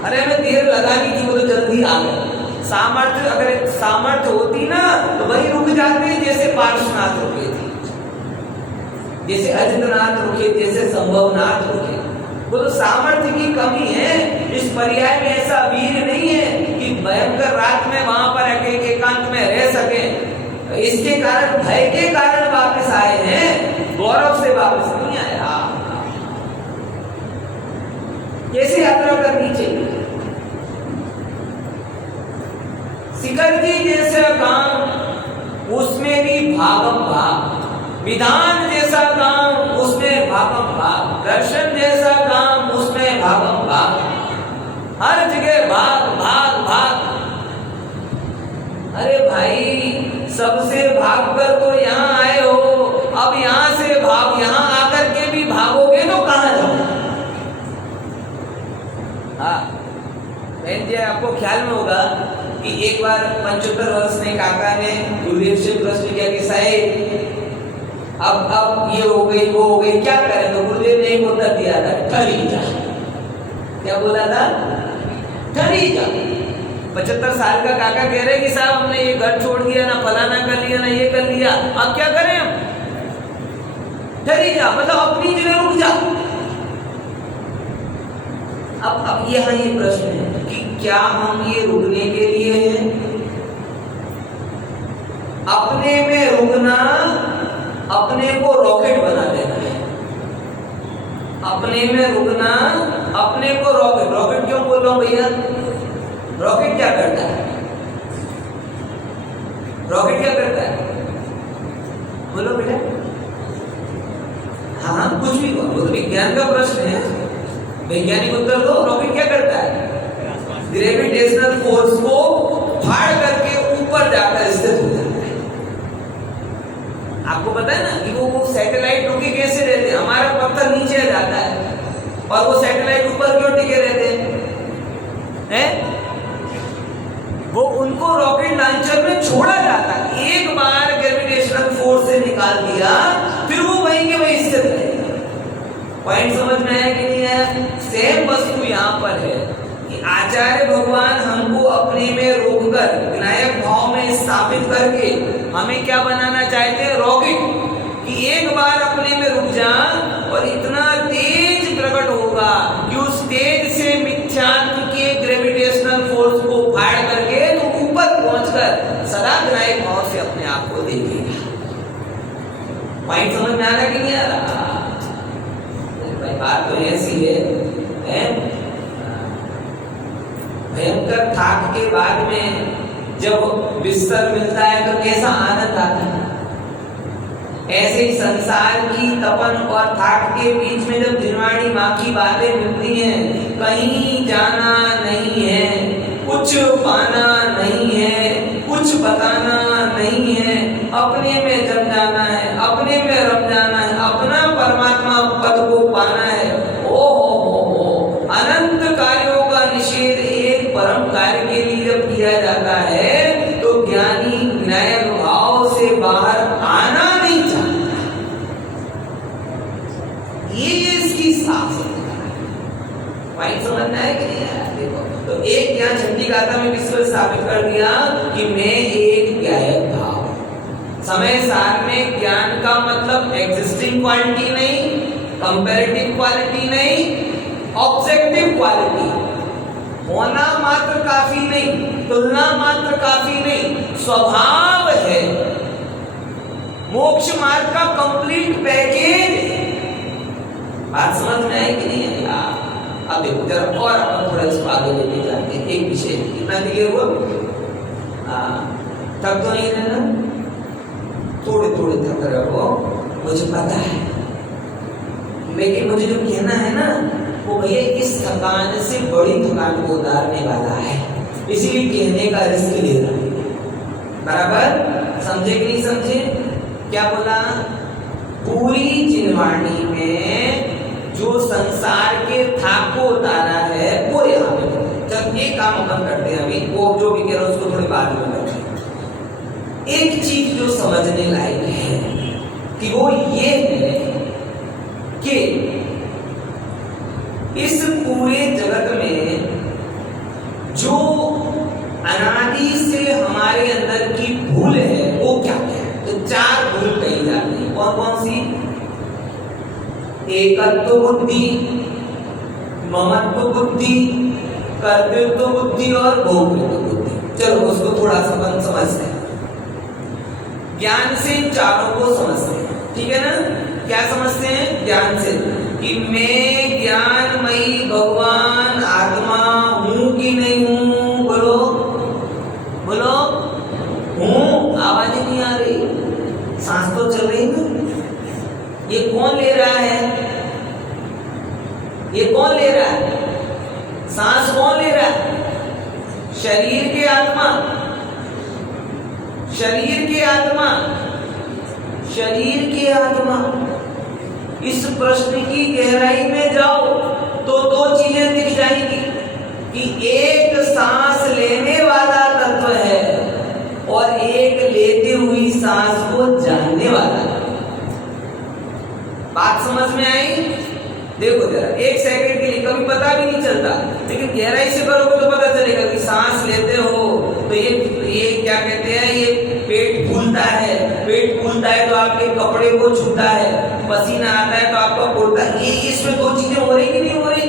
अरे हमें देर लगानी थी, वो तो जल्दी आ गए। सामर्थ्य, अगर सामर्थ्य होती ना तो वही रुक जाते, जैसे पार्श्वनाथ रुके थे, जैसे अजितनाथ रुके, जैसे संभवनाथ रुके। वो तो सामर्थ्य की कमी है। इस पर्याय में ऐसा वीर नहीं है कि भयंकर रात में वहां पर एकांत में रह सके। इसके कारण, भय के कारण वापस आए हैं, गौरव से वापस नहीं आया। कैसे यात्रा करनी चाहिए? शिखर जी जैसा काम, उसमें भी भागम भाग। विधान जैसा काम, उसमें दर्शन जैसा काम उसमें भागम भाग, हर जगह भाग भाग भाग। अरे भाई सबसे भागकर तो यहाँ आए हो, अब यहाँ से भाग, यहाँ आकर के भी भागोगे तो कहाँ जाओगे? हाँ बहन जी, आपको ख्याल में होगा कि एक बार 75 वर्ष में काका ने गुरुदेव से प्रश्न किया कि साहेब अब ये हो गई वो हो गई, क्या करें? तो गुरुदेव ने एक उत्तर दिया था, ठहरी जा। क्या बोला था? ठहरी जा। 75 साल का काका कह रहे कि साहब हमने ये घर छोड़ दिया ना, फलाना कर लिया ना, ये कर लिया, अब क्या करें हम? ठहरी जा मतलब अपनी जगह रुक जा। अब यहाँ ये प्रश्न है कि क्या हम ये रुकने के लिए हैं? अपने में रुकना अपने को रॉकेट बना देना है। अपने में रुकना अपने को रॉकेट, रॉकेट क्यों बोल रहा हूं भैया? रॉकेट क्या करता है? रॉकेट क्या करता है? बोलो बेटा। हाँ कुछ भी बोलो, तो विज्ञान का प्रश्न है, वैज्ञानिक उत्तर दो। रॉकेट क्या करता है? ग्रेविटेशनल फोर्स को फाड़ करके ऊपर जाकर स्थित हो जाता है। आपको पता है ना कि वो सैटेलाइट रुके कैसे रहते हैं? हमारा पत्थर नीचे जाता है और वो सैटेलाइट ऊपर क्यों टिके रहते हैं? वो उनको रॉकेट लॉन्चर में छोड़ा जाता है, एक बार ग्रेविटेशनल फोर्स से निकाल दिया फिर वो वहीं के वहीं स्थित रहेगा। पॉइंट समझ में आया कि नहीं है? सेम वस्तु यहाँ पर है कि आचार्य भगवान हमको अपने में रोककर विनायक भाव में स्थापित करके हमें क्या बनाना चाहते हैं? रॉकेट। कि एक बार अपने में रुक जा और इतना तेज प्रकट होगा कि उस तेज से मिथ्यात्व के ग्रेविटेशनल फोर्स को फाड़ करके तो ऊपर पहुंचकर सदा विनायक भाव से अपने आप को देखेगा। पॉइंट समझ में आ रहा कि नहीं आ रहा? बात तो ऐसी है, भयंकर थाक के बाद में जब बिस्तर मिलता है तो कैसा आनंद आता है। ऐसे ही संसार की तपन और थाक के बीच में जब दिनवाणी माँ की बातें मिलती हैं, कहीं जाना नहीं है, कुछ पाना नहीं है, कुछ बताना नहीं है, अपने में जम जाना है, अपने में रम जाना है, अपना परमात्मा पद को पाना है। ओ हो, अनंत कार्यों का निषेध एक परम कार्य के लिए जब किया जाता है तो ज्ञानी विनायक भाव से बाहर आना नहीं चाहता। ये इसकी साफ पॉइंट समझना है कि नहीं है? देखो तो एक ज्ञान छठी गाथा में विश्व स्थापित कर दिया कि मैं एक ज्ञायक भाव। समय सार में ज्ञान का मतलब एग्जिस्टिंग क्वालिटी नहीं, कंपैरेटिव क्वालिटी नहीं, ऑब्जेक्टिव क्वालिटी। होना मात्र काफी नहीं, तुलना मात्र काफी नहीं, स्वभाव है, मोक्ष मार्ग का कंप्लीट पैकेज। बात समझ में आई कि नहीं है यार? अब देखो जरा और अपन थोड़ा इसको आगे लेके जाते हैं। एक विषय कितना क्लियर हुआ? थक तो नहीं रहना, थोड़े थोड़े थक रहे हो मुझे पता है, लेकिन मुझे जो कहना है ना वो भैया इस थकान से बड़ी थकान को उतारने वाला है, इसीलिए कहने का रिस्क ले रहा है। बराबर समझे कि नहीं समझे? क्या बोला? पूरी जिनवाणी में जो संसार के थाक को उतारा है वो यहाँ पे। जब ये काम अपन करते हैं अभी, वो जो भी कह रहा है उसको थोड़ी बाद में करते हैं। एक चीज जो समझने लायक है कि वो ये है कि इस पूरे जगत में जो अनादि से हमारे अंदर की भूल है वो क्या है? तो चार भूल कही जाती है। कौन कौन सी? एकत्व बुद्धि, ममत्व बुद्धि, कर्तृत्व बुद्धि और भोक्तृत्व बुद्धि। चलो उसको थोड़ा सा अपन समझते हैं, ज्ञान से चारों को समझते हैं, ठीक है ना? क्या समझते हैं ज्ञान से? कि मैं ज्ञानमयी भगवान आत्मा हूं कि नहीं हूं? बोलो बोलो, हूं। आवाज ही नहीं आ रही, सांस तो चल रही ना। ये कौन ले रहा है? ये कौन ले रहा है? सांस कौन ले रहा है? शरीर के आत्मा, शरीर के आत्मा, शरीर के आत्मा। इस प्रश्न की गहराई में जाओ तो दो चीजें दिख जाएंगी कि एक सांस लेने वाला तत्व है और एक लेते हुई सांस को जानने वाला। बात समझ में आई? देखो जरा, एक सेकंड के लिए कभी पता भी नहीं चलता, लेकिन गहराई से करोगे तो पता चलेगा कि सांस लेते हो तो ये क्या कहते हैं, ये पेट फूलता है, पेट फूलता है तो आपके कपड़े को छूता है, पसीना आता है तो आपका कुर्ता, ये इसमें दो चीजें हो रही कि नहीं हो रही?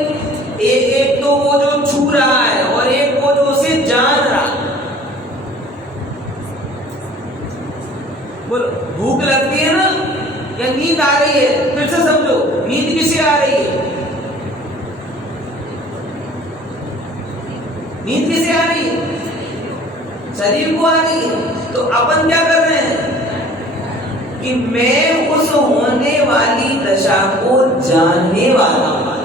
एक तो वो जो छू रहा है और एक वो जो उसे जान रहा। बोलो, भूख लगती है ना या नींद आ रही है? फिर से समझो, नींद किसे आ रही है? नींद किसे आ रही है? शरीर को आ रही है। तो अपन क्या कर रहे हैं कि मैं उस होने वाली दशा को जानने वाला हूं।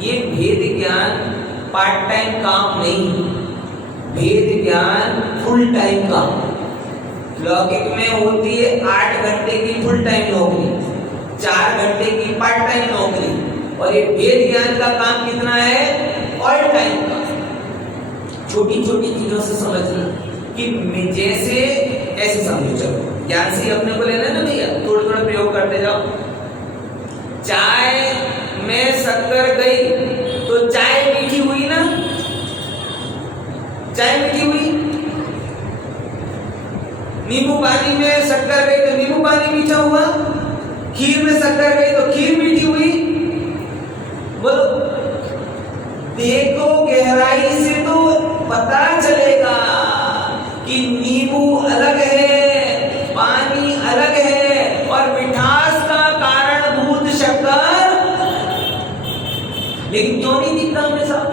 ये भेद ज्ञान पार्ट टाइम काम नहीं, भेद ज्ञान फुल टाइम काम। लौकिक में होती है 8 घंटे की फुल टाइम नौकरी, 4 घंटे की पार्ट टाइम नौकरी, और ये वेद ज्ञान का काम कितना है? ऑल टाइम का। छोटी छोटी चीजों से समझना कि जैसे ऐसे समझो, चलो ज्ञान से अपने को लेना ना भैया, थोड़ा थोड़ा प्रयोग करते जाओ। चाय में शक्कर गई तो चाय मीठी हुई ना? चाय मीठी हुई। नींबू पानी में शक्कर गई तो नींबू पानी मीठा हुआ। खीर में शक्कर गई तो खीर मीठी हुई। बोलो, देखो गहराई से तो पता चलेगा कि नींबू अलग है, पानी अलग है, और मिठास का कारणभूत शक्कर। लेकिन क्यों नहीं दिखता हमें सब?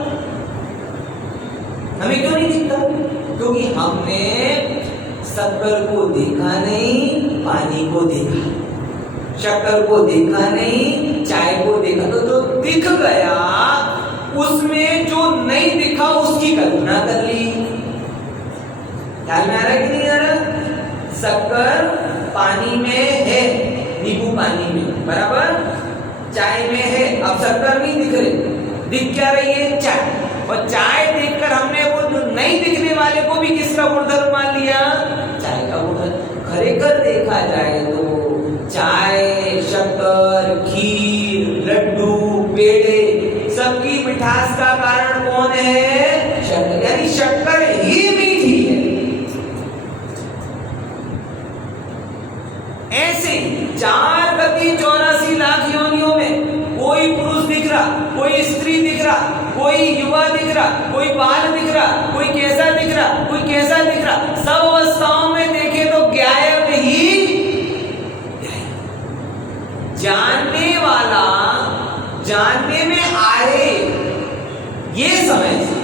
हमें क्यों नहीं दिखता? क्योंकि हमने शक्कर को देखा नहीं, पानी को देखा, शक्कर को देखा नहीं, चाय को देखा। तो दिख गया, उसमें जो नहीं दिखा उसकी कल्पना कर ली। ख्याल में आ रहा है कि नहीं आ रहा? शक्कर पानी में है, नींबू पानी में, बराबर? चाय में है, अब शक्कर नहीं दिख रही, दिख क्या रही है? चाय। और चाय देखकर हमने वो जो नहीं दिखने वाले को भी किसका गुणधर्म मान लिया? चाय का गुणधर्म। खरेखर देखा जाए तो चाय, शक्कर, खीर, लड्डू, पेड़े, सबकी मिठास का कारण कौन है? शक्कर। यानी शक्कर ही मीठी है। ऐसे 4 गति 84 लाख योनियों में कोई पुरुष दिख रहा, कोई स्त्री दिख रहा, कोई युवा दिख रहा, कोई बाल दिख रहा, कोई कैसा दिख रहा, कोई कैसा दिख रहा, सब अवस्थाओं में देखे तो गायब ही। जानने वाला जानने में आए, ये समय से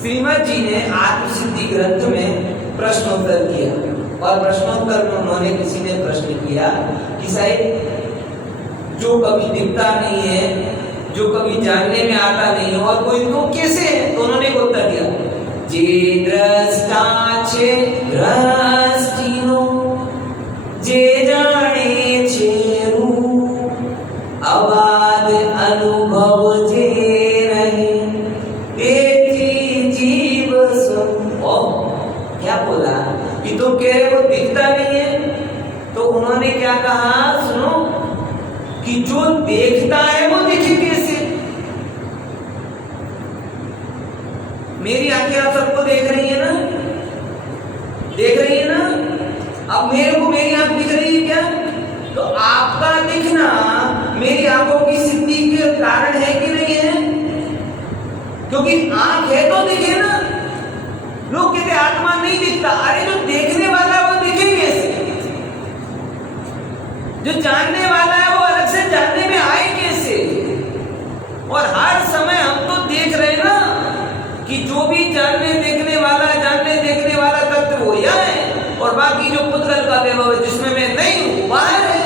श्रीमद जी ने आत्मसिद्धि ग्रंथ में प्रश्नोत्तर किया, और प्रश्नोत्तर में उन्होंने किसी ने प्रश्न किया कि साहिब, जो कभी दिखता नहीं है, जो कभी जानने में आता नहीं है, और कोई तो कैसे है? तो उन्होंने उत्तर दिया, जे द्रष्टा छे द्रष्टिनो, जे जाने छे रूप, अबाध अनुभव जे रहे, तेजी जीव सो। क्या बोला कि तुम कह रहे वो दिखता नहीं है? तो उन्होंने क्या कहा, सुनो, कि जो देखता है वो दिखे कैसे? मेरी आंखें आप सबको देख रही है ना? देख रही है ना? अब मेरे को मेरी आंख दिख रही है क्या? तो आपका दिखना मेरी आंखों की सिद्धि के कारण है कि नहीं है? क्योंकि आंख है तो दिखे ना। लोग कहते आत्मा नहीं दिखता, अरे जो देखने वाला है वो दिखे कैसे? जो जानने वाला है वो अलग से जानने में आए कैसे? और हर समय हम तो देख रहे हैं ना कि जो भी जानने देखने वाला तत्व वो यह है, और बाकी जो पुद्गल का वैभव है जिसमें मैं नहीं हूं, बाहर है।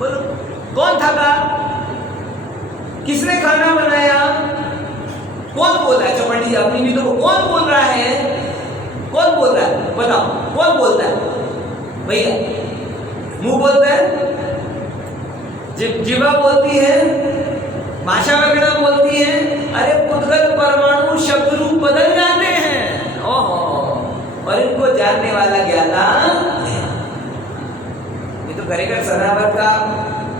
बोलो कौन थका? किसने खाना बनाया? कौन बोल रहा है? चौपटी अपनी भी तो कौन बोल रहा है? कौन बोल रहा है? बताओ कौन बोलता है? भैया मुंह बोलता है, जीवा बोलती है, भाषा वगैरह बोलती है। अरे पुद्गल परमाणु शब्द रूप बदल जाते हैं। ओहो, और इनको जानने वाला ज्ञाता है। ये तो खरेखर सदाबत का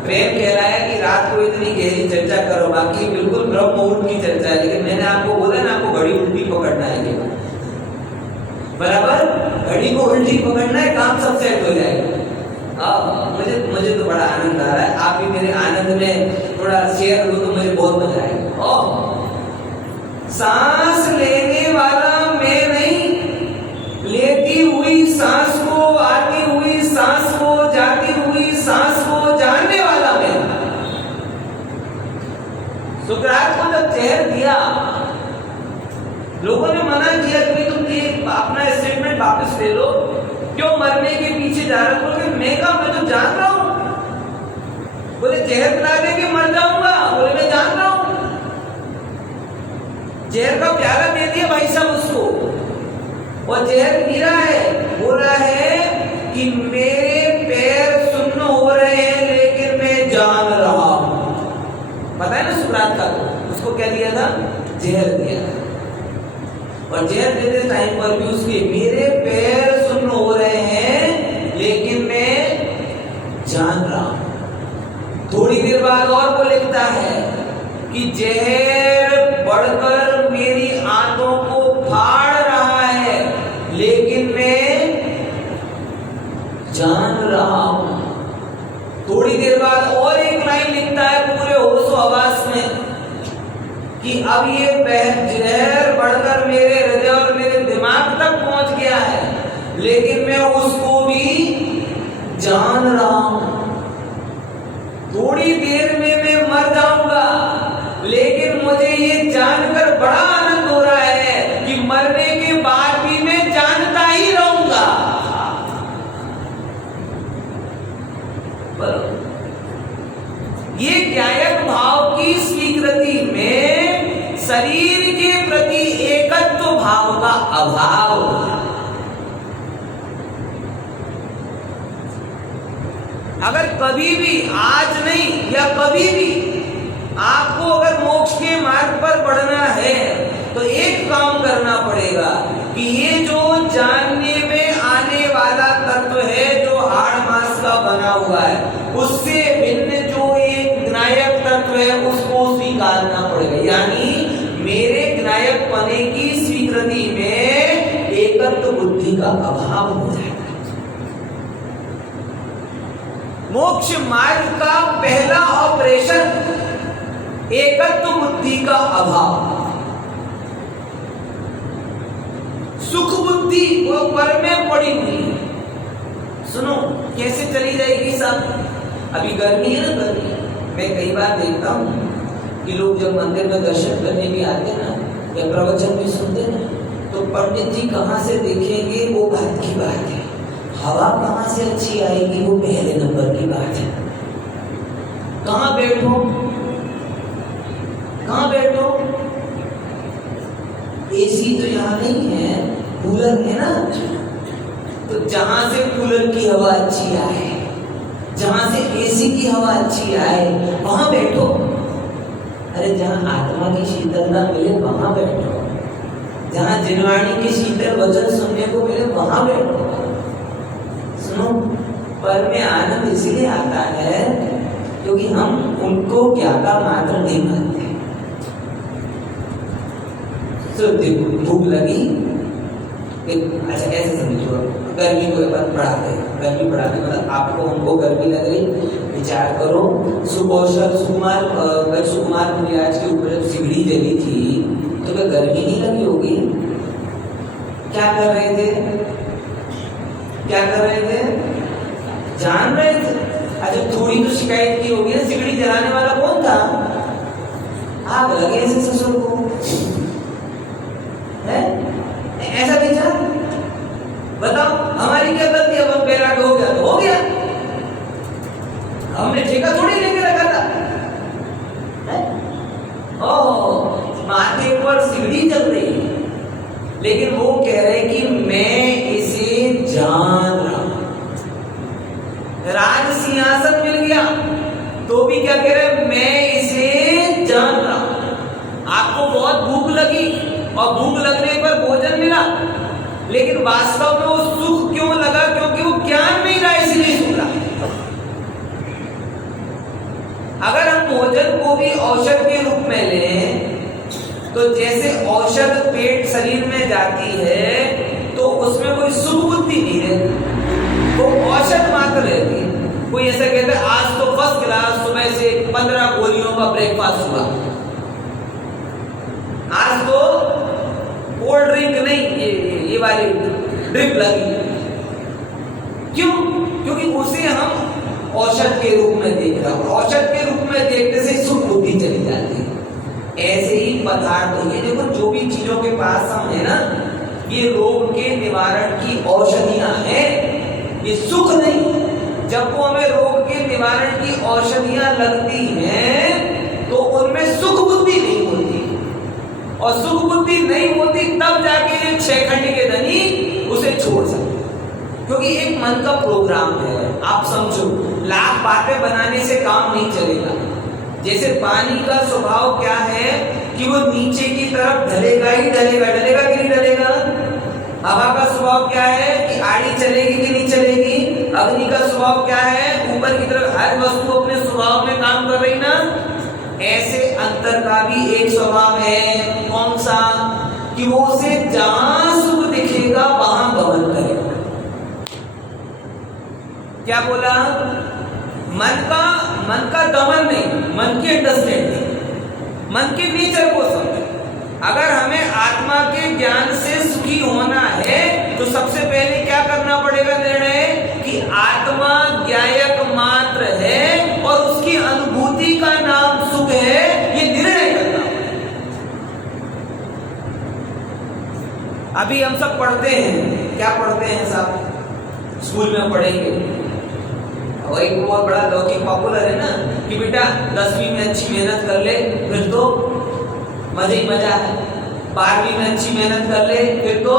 प्रेम कह रहा है कि रात को इतनी गहरी चर्चा करो, बाकी बिल्कुल ब्रह्म मुहूर्त की चर्चा है। लेकिन मैंने आपको बोला ना, आपको घड़ी उल्टी पकड़ना है, बराबर घड़ी को उल्टी पकड़ना है, काम सब सेट हो जाएगा। मुझे तो बड़ा आनंद आ रहा है। आप भी मेरे आनंद में थोड़ा शेयर करो तो मुझे बहुत मजा आएगा। सांस लेने वाला मैं नहीं, लेती हुई सांस को, आती हुई सांस को, जाती हुई सांस को जानने वाला मैं। सुकरात को जब जहर दिया, लोगों ने मना किया कि तुम ये अपना स्टेटमेंट वापस ले लो, क्यों मरने के पीछे जा रहे हो? मैं कहा मैं तो जान रहा हूं। बोले जहर पिला दे के मर जाऊंगा। बोले मैं जान रहा हूं। जहर का प्याला दे दिया भाई साहब उसको, और जहर पी रहा है। बोल रहा है कि मेरे पैर सुन्न हो रहे हैं लेकिन मैं जान रहा हूं। पता है ना सुकरात का, उसको क्या दिया था? जहर दिया था। और जहर देते टाइम पर भी उसके मेरे पैर सुन्न हो रहे हैं लेकिन मैं जान रहा हूं। थोड़ी देर बाद और वो लिखता है कि जहर बढ़कर मेरी आंतों को फाड़ रहा है लेकिन मैं जान रहा हूं। थोड़ी देर बाद और एक लाइन लिखता है पूरे होशो हवास में कि अब ये जहर बढ़कर मेरे हृदय और मेरे दिमाग तक पहुंच गया है लेकिन मैं उसको भी जान रहा हूं। थोड़ी देर में मैं मर जाऊंगा लेकिन मुझे ये जानकर बड़ा आनंद हो रहा है कि मरने के बाद भी मैं जानता ही रहूंगा। ये ज्ञायक भाव की स्वीकृति में शरीर के प्रति एकत्व भाव का अभाव है। अगर कभी भी, आज नहीं या कभी भी आपको अगर मोक्ष के मार्ग पर बढ़ना है तो एक काम करना पड़ेगा कि ये जो जानने में आने वाला तत्व है जो हाड़ मांस का बना हुआ है, उससे भिन्न जो एक ज्ञायक तत्व है उसको स्वीकारना पड़ेगा। यानी मेरे ज्ञायक पने की स्वीकृति में एकत्व बुद्धि का अभाव हो जाएगा। मोक्ष मार्ग का पहला ऑपरेशन एकत्व बुद्धि का अभाव। सुख बुद्धि वो पर में पड़ी हुई है। सुनो कैसे चली जाएगी सब। अभी गर्मी है ना, गर्मी मैं कई बार देखता हूँ कि लोग जब मंदिर में दर्शन करने भी आते ना या प्रवचन भी सुनते ना, तो पंडित जी कहाँ से देखेंगे वो बात की बात है, हवा कहाँ से अच्छी आएगी वो पहले नंबर की बात है। कहाँ बैठो, कहाँ बैठो, एसी तो यहाँ नहीं है, कूलर है ना, तो जहां से कूलर की हवा अच्छी आए, जहां से एसी की हवा अच्छी आए वहां बैठो। अरे जहां आत्मा की शीतलता मिले वहां बैठो, जहां जिनवाणी की शीतल वचन सुनने को मिले वहां बैठो। सुनो, पर में आनंद इसलिए आता है क्योंकि हम उनको ज्ञाता मात्र नहीं मानते। तो देखो भूख लगी, अच्छा ऐसे समझो, गर्मी को बढ़ाते, गर्मी बढ़ाते मतलब आपको हमको गर्मी लग रही, विचार करो सुकुमार मुनिराज के ऊपर जब सिगड़ी जली थी तो क्या गर्मी नहीं लगी होगी? क्या कर रहे थे, क्या कर रहे थे, जान रहे थे। अच्छा थोड़ी तो शिकायत की होगी ना, सिगड़ी जलाने वाला कौन था? आग लगे ऐसे ससुर को, है ऐसा विचार। बताओ हमारी क्या गलती, अब हम पैरा हो गया तो हो गया। हमने ठेका थोड़ी लेके रखा था। ओह, माथे पर सीढ़ी चल रही है, लेकिन वो कह रहे कि मैं इसे जान रहा हूं। राज सिंहासन मिल गया तो भी क्या कह रहे, मैं इसे जान रहा हूं। आपको बहुत भूख लगी और भूख लगने पर भोजन मिला, लेकिन वास्तव में वो सुख क्यों लगा? क्योंकि वो ज्ञान नहीं रहा, इसलिए सुख रहा। अगर हम भोजन को भी औषध के रूप में लें, तो जैसे औषध पेट शरीर में जाती है तो उसमें कोई सुख बुद्धि नहीं रहती, वो औषध मात्र रहती है। कोई ऐसा कहता है आज तो फर्स्ट क्लास सुबह से 15 गोलियों का ब्रेकफास्ट हुआ, आज तो कोल्ड ड्रिंक नहीं, ये वाली ड्रिप लगी। क्यों? क्योंकि उसे हम औषध के रूप में देख रहे हैं, औषध के रूप में देखने से सुख बुद्धि चली जाती है। ऐसे ही पदार्थ, ये देखो जो भी चीजों के पास हम है ना, ये रोग के निवारण की औषधियां हैं, ये सुख नहीं। जब वो हमें रोग के निवारण की औषधियां लगती हैं तो उनमें सुख बुद्धि नहीं होती, और सुख बुद्धि नहीं होती तब जाके ये 6 खंड के धनी उसे छोड़ सकते। क्योंकि एक मन का प्रोग्राम है, आप समझो, लाख बातें बनाने से काम नहीं चलेगा। जैसे पानी का स्वभाव क्या है कि वो नीचे की तरफ ढलेगा ही ढलेगा, ढलेगा कि नहीं ढलेगा। हवा का स्वभाव क्या है कि आड़ी चलेगी कि नहीं चलेगी। अग्नि का स्वभाव क्या है, ऊपर की तरफ, हर वस्तु अपने स्वभाव में काम कर रही ना। ऐसे अंतर का भी एक स्वभाव है, कौन सा, कि वो उसे जहां सुख दिखेगा वहां गमन करेगा। क्या बोला? मन का दमन नहीं, मन की अंडरस्टैंडिंग, मन के नेचर को समझो। अगर हमें आत्मा के ज्ञान से सुखी होना है तो सबसे पहले क्या करना पड़ेगा? निर्णय कि आत्मा ज्ञायक मात्र है और उसकी अनुभूति का नाम सुख है, ये निर्णय करना पड़ेगा। अभी हम सब पढ़ते हैं, क्या पढ़ते हैं साहब? स्कूल में पढ़ेंगे, और एक बहुत बड़ा लौकिक पॉपुलर है ना कि बेटा 10वीं में अच्छी मेहनत कर ले फिर तो मजे ही मजा है, 12वीं में अच्छी मेहनत कर ले फिर तो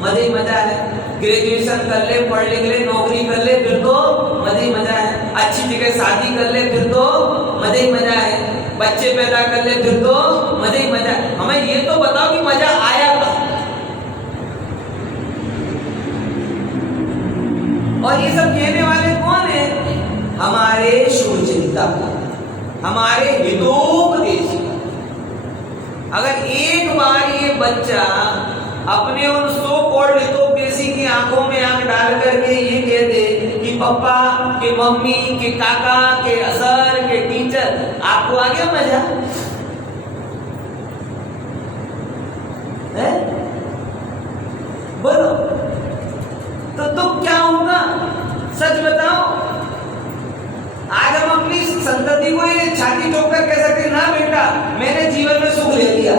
मजे ही मजा है, ग्रेजुएशन कर ले, पढ़ लिख ले, नौकरी कर ले फिर तो मजे ही मजा है, अच्छी जगह शादी कर ले फिर तो मजे ही मजा है, बच्चे पैदा कर ले फिर तो मजे ही मजा है। हमें ये तो बताओ कि मजा आया कहाँ? और ये सब कहने वाले कौन है? हमारे शुभचिंतक, हमारे हितोपदेशी। अगर एक बार ये बच्चा अपने उन सो कॉल्ड हितोपदेशी की आंखों में आंख डाल करके ये कह दे कि पापा के, मम्मी के, काका के, सर के, टीचर, आपको आ गया मजा है? बोलो तो क्या होगा? सच बताओ। आज हम अपनी संतति को ये छाती ठोककर कह सकते ना बेटा मैंने जीवन में सुख ले लिया।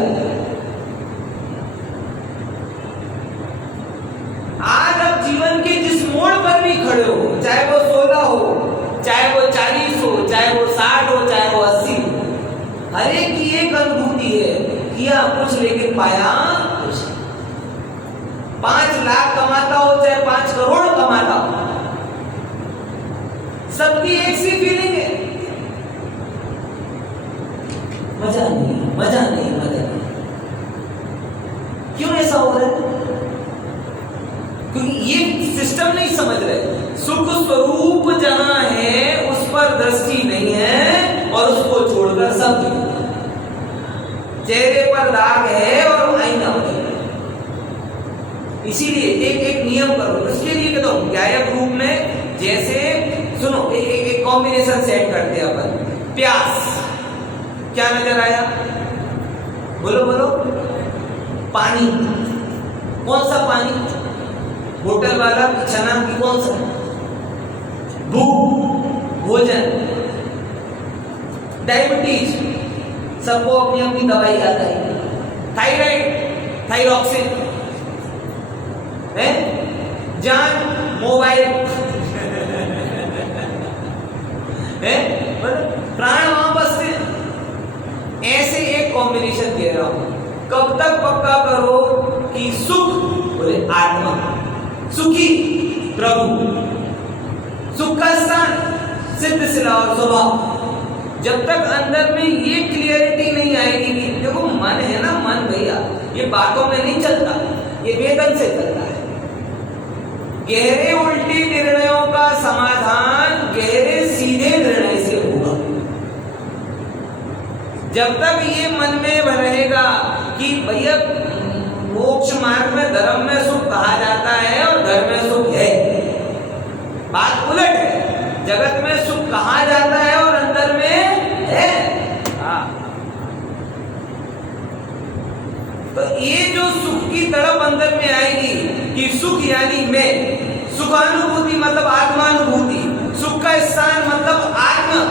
आज आप जीवन के जिस मोड़ पर भी खड़े हो, चाहे वो 16 हो, चाहे वो 40 हो, चाहे वो 60 हो, चाहे वो 80, हर एक की एक अनुभूति है, किया कुछ लेकिन पाया कुछ। 5 लाख कमाता हो चाहे 5 करोड़ कमाता हो, सबकी एक सी फीलिंग है, मजा नहीं, मजा नहीं, मजा नहीं। क्यों ऐसा हो रहा है? क्योंकि ये सिस्टम नहीं समझ रहे। सुख स्वरूप जहां है उस पर दृष्टि नहीं है और उसको छोड़कर सब चेहरे पर दाग है और आईना बदल। इसीलिए एक नियम करो, इसके लिए कहता हूं ज्ञायक रूप में, जैसे सुनो एक कॉम्बिनेशन सेट करते हैं अपन। प्यास, क्या नजर आया? बोलो बोलो। पानी, कौन सा पानी? होटल वाला छना की कौन सा? भूख, भोजन। डायबिटीज, सबको अपनी अपनी दवाई आता है। थायराइड, थायरॉक्सिन है। जान, मोबाइल है, मतलब प्राण वहां बसते हैं। ऐसे एक कॉम्बिनेशन कह रहा हूं। कब तक पक्का करो कि सुख, बोले आत्मा, सुखी प्रभु, सुख का स्थान सिद्ध सिला और स्वभाव। जब तक अंदर में ये क्लियरिटी नहीं आएगी कि देखो मन है ना, मन भैया ये बातों में नहीं चलता, ये वेदन से चलता है। गहरे उल्टे निर्णयों का समाधान गहरे सीधे निर्णय से होगा। जब तक ये मन में रहेगा कि भैया मोक्ष मार्ग में धर्म में सुख कहा जाता है और घर में सुख है, बात उलट है। जगत में सुख कहा जाता है और अंदर में है। तो ये जो सुख की तड़प अंदर में आएगी कि सुख यानी मैं, सुखानुभूति मतलब आत्मानुभूति, सुख का स्थान मतलब आत्मा,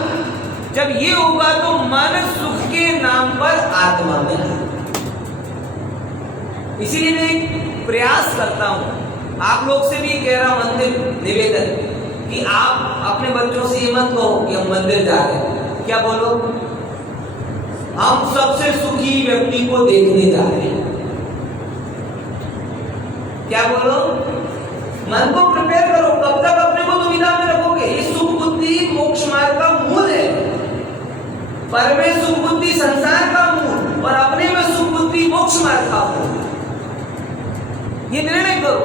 जब ये होगा तो मन सुख के नाम पर आत्मा में है। इसीलिए मैं एक प्रयास करता हूं, आप लोग से भी कह रहा हूं, अंतिम निवेदन कि आप अपने बच्चों से ये मत कहो कि हम मंदिर जा रहे हैं। क्या बोलो? हम सबसे सुखी व्यक्ति को देखने जा रहे हैं। क्या बोलो? मन को प्रिपेयर करो। कब तक अपने को दुविधा में रखोगे? ये सुख बुद्धि मोक्ष मार्ग का मूल है, पर में सुख बुद्धि संसार का मूल और अपने में सुख बुद्धि मोक्ष मार्ग का मूल। ये निर्णय करो,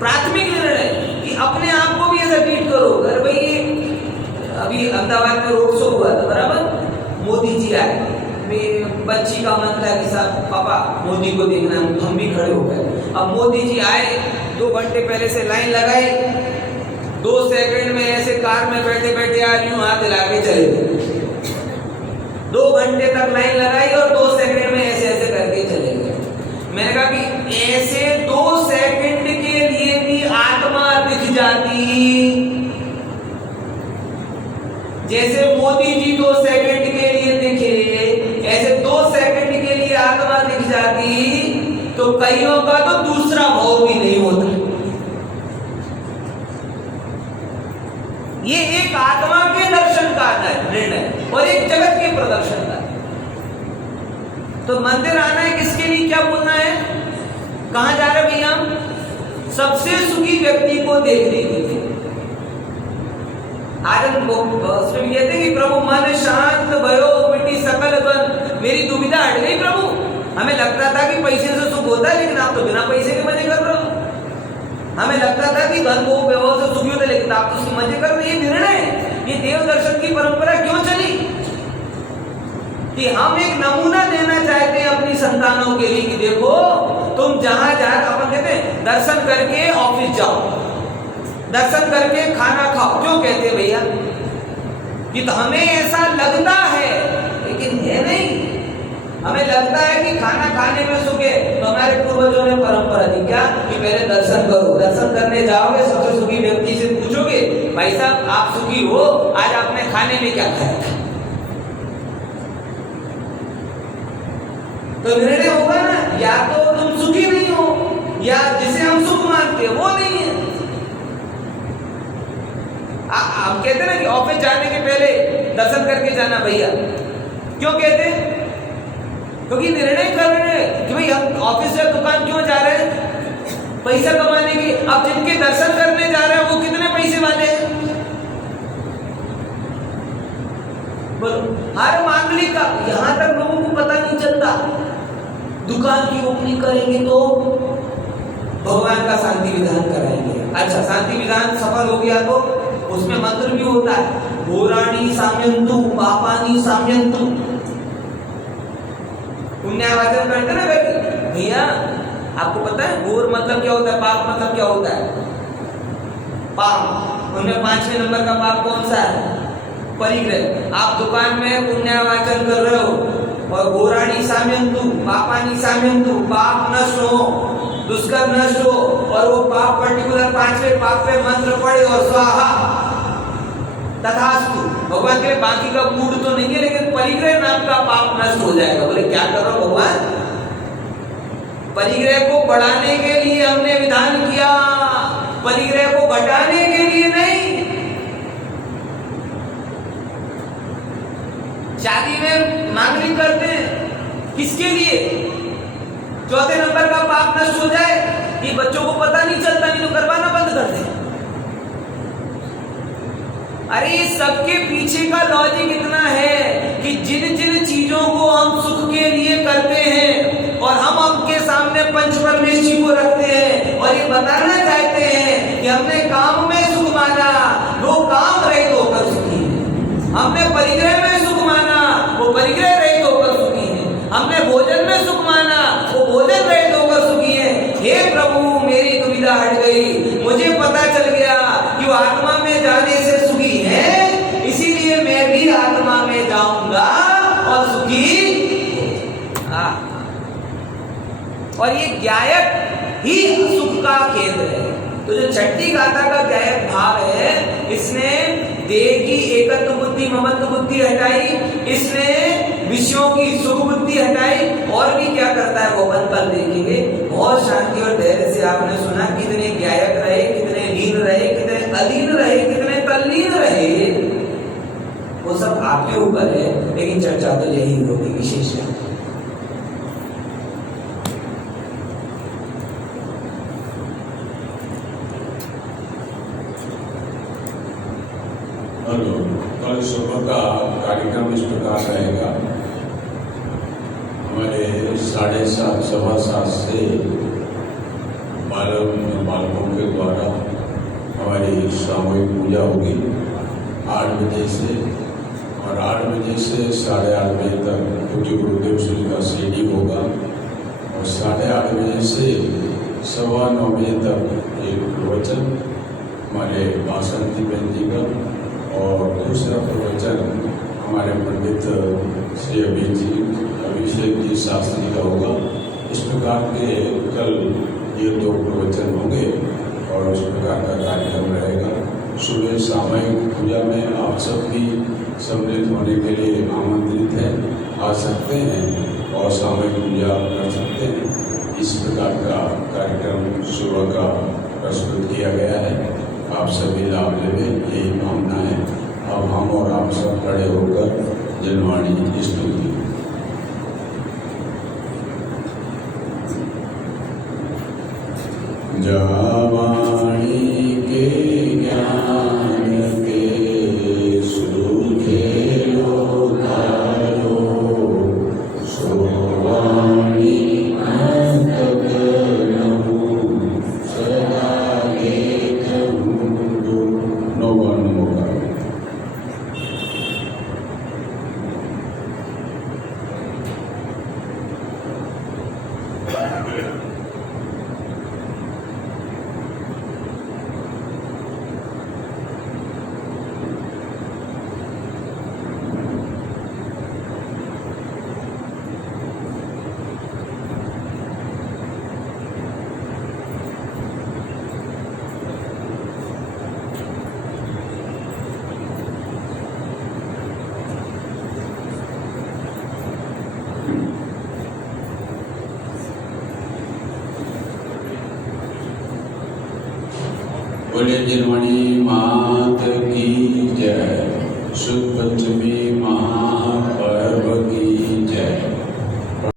प्राथमिक निर्णय कि अपने आप को भी ऐसा ट्रीट करो। अगर भाई अभी अहमदाबाद में रोड शो हुआ था, बराबर, मोदी जी आए, मेरी बच्ची का मन था कि साहब पापा मोदी को देखना, हम भी खड़े हो गए। अब मोदी जी आए, 2 घंटे पहले से लाइन लगाई, 2 सेकंड में ऐसे कार में बैठे बैठे आ यूं हाथ हिला के चले गए। 2 घंटे तक लाइन लगाई और 2 सेकंड में ऐसे ऐसे करके चले गए। मैंने कहा कि ऐसे 2 सेकंड के लिए भी आत्मा दिख जाती, जैसे मोदी जी 2 सेकंड के लिए दिखे, ऐसे 2 सेकंड के लिए आत्मा दिख जाती तो कईयों का तो दूसरा भाव भी नहीं होता। ये एक आत्मा के दर्शन का निर्णय और एक जगत के प्रदर्शन का। तो मंदिर आना है किसके लिए? क्या बोलना है? कहां जा रहे भैया? सबसे सुखी व्यक्ति को देखने के लिए। आज हम उसमें कहते हैं कि प्रभु मन शांत भयो मिटी सकल बन, मेरी दुविधा हट गई प्रभु। हमें लगता था कि पैसे से सुख होता है, लेकिन आप तो बिना पैसे के मजे कर रहे हो। हमें लगता था कि धन भोग व्यवहार से सुखी होता है, लेकिन आप तो उसके मजे कर रहे हो। ये निर्णय, ये देव दर्शन की परंपरा क्यों चली? कि हम एक नमूना देना चाहते हैं अपनी संतानों के लिए कि देखो तुम जहां जाए, अपन कहते हैं दर्शन करके ऑफिस जाओ, दर्शन करके खाना खाओ। क्यों कहते हैं भैया? कि तो हमें ऐसा लगता है, लेकिन है नहीं। हमें लगता है कि खाना खाने में सुख है, तो हमारे पूर्वजों ने परंपरा दी क्या कि पहले दर्शन करो। दर्शन करने जाओगे, सबसे सुखी व्यक्ति से पूछोगे भाई साहब आप सुखी हो, आज आपने खाने में क्या खाया था? तो निर्णय होगा ना, या तो तुम सुखी नहीं हो, या जिसे हम सुख मानते हैं वो नहीं है। हम कहते हैं ना कि ऑफिस जाने के पहले दर्शन करके जाना भैया। क्यों कहते हैं? क्योंकि निर्णय कर रहे हैं कि भाई हम ऑफिस से दुकान क्यों जा रहे हैं? पैसा कमाने की। अब जिनके दर्शन करने जा रहे हैं वो कितने पैसे वाले हैं? बोलो, हर मांगलिक का यहां तक लोगों को पता नहीं चलता। दुकान की ओपनिंग करेंगे तो भगवान का शांति विधान कराएंगे। अच्छा, शांति विधान सफल हो गया तो उसमें मंत्र भी होता है, घोराणी साम्यंतु पापानी साम्यंतु। पुण्यवाचन करते ना भैया, आपको पता है घोर मतलब क्या होता है, पाप मतलब क्या होता है? पाप। उनमें 5वें नंबर का पाप कौन सा है? परिग्रह। आप दुकान में पुण्यवाचन कर रहे हो और घोराणी साम्यंतु पापानी साम्यंतु, पाप नष्ट हो, दुष्कर नष्ट हो, और वो पाप पर्टिकुलर 5वें पाप पे मंत्र पढ़े और स्वाहा तथास्तु। भगवान के बाकी का मूड तो नहीं है, लेकिन परिग्रह नाम का पाप नष्ट हो जाएगा। बोले क्या कर रहे हो भगवान? परिग्रह को बढ़ाने के लिए हमने विधान किया, परिग्रह को घटाने के लिए नहीं। में मांगलिक करते हैं, किसके लिए? चौथे नंबर का पाप नष्ट हो जाए, कि बच्चों को पता नहीं चलता, नहीं तो करवाना बंद कर दे। अरे इस सबके पीछे का लॉजिक इतना है कि जिन जिन चीजों को हम सुख के लिए करते हैं और हम आपके सामने पंच परमेश्वरी को रखते हैं और ये बताना चाहते हैं कि हमने काम में सुख माना, वो काम रहित होकर सुखी है। हमने परिग्रह में सुख माना, वो परिग्रह रहित होकर सुखी है। हमने भोजन में सुख माना, वो भोजन रहित होकर सुखी है। हे प्रभु, मेरी दुविधा हट गई, मुझे पता चल गया कि वो आत्मा में जाने से सुखी है, इसीलिए मैं भी आत्मा में जाऊंगा और सुखी। और ये ज्ञायक ही सुख का केंद्र है। तो जो छठी गाथा का ज्ञायक भाव है, इसने देह की एकत्व बुद्धि ममत्व बुद्धि हटाई, इसने विषयों की सुख बुद्धि हटाई, और भी क्या करता है वो अपन कल देखेंगे। बहुत शांति और धैर्य से आपने सुना, कितने ज्ञायक रहे, कितने लीन रहे, कितने अलीन रहे, कितने तल्लीन रहे, वो सब आपके ऊपर है, लेकिन चर्चा तो यही होगी विशेष है। हेलो, कल सुबह का कार्यक्रम इस प्रकार रहेगा। हमारे 7:30 सवा 7 से बालकों के द्वारा हमारी सामूहिक पूजा होगी 8 बजे से, और 8 बजे से 8:30 बजे तक पूज्य गुरुदेव श्री का सीडी होगा, और 8:30 बजे से 9:15 बजे तक एक प्रवचन हमारे बासंती बहन जी का, और दूसरा प्रवचन हमारे पंडित श्री अभिषेक जी शास्त्री का होगा। इस प्रकार के कल ये 2 प्रवचन होंगे और इस प्रकार का कार्यक्रम रहेगा। सुबह सामूहिक पूजा में आप सब भी सम्मिलित होने के लिए आमंत्रित हैं, आ सकते हैं और सामूहिक पूजा कर सकते हैं। इस प्रकार का कार्यक्रम सुबह का प्रस्तुत किया गया है, आप सभी लाभ लेंगे, यही कामना है। अब हम और आप सब खड़े होकर जनवाणी स्तुति। जवाणी के ज्ञान के सूखे लोकारो, सोवाणी अंतक नमो सदा बोले जनवाणी मात की जय। शुद्ध पंचमी महा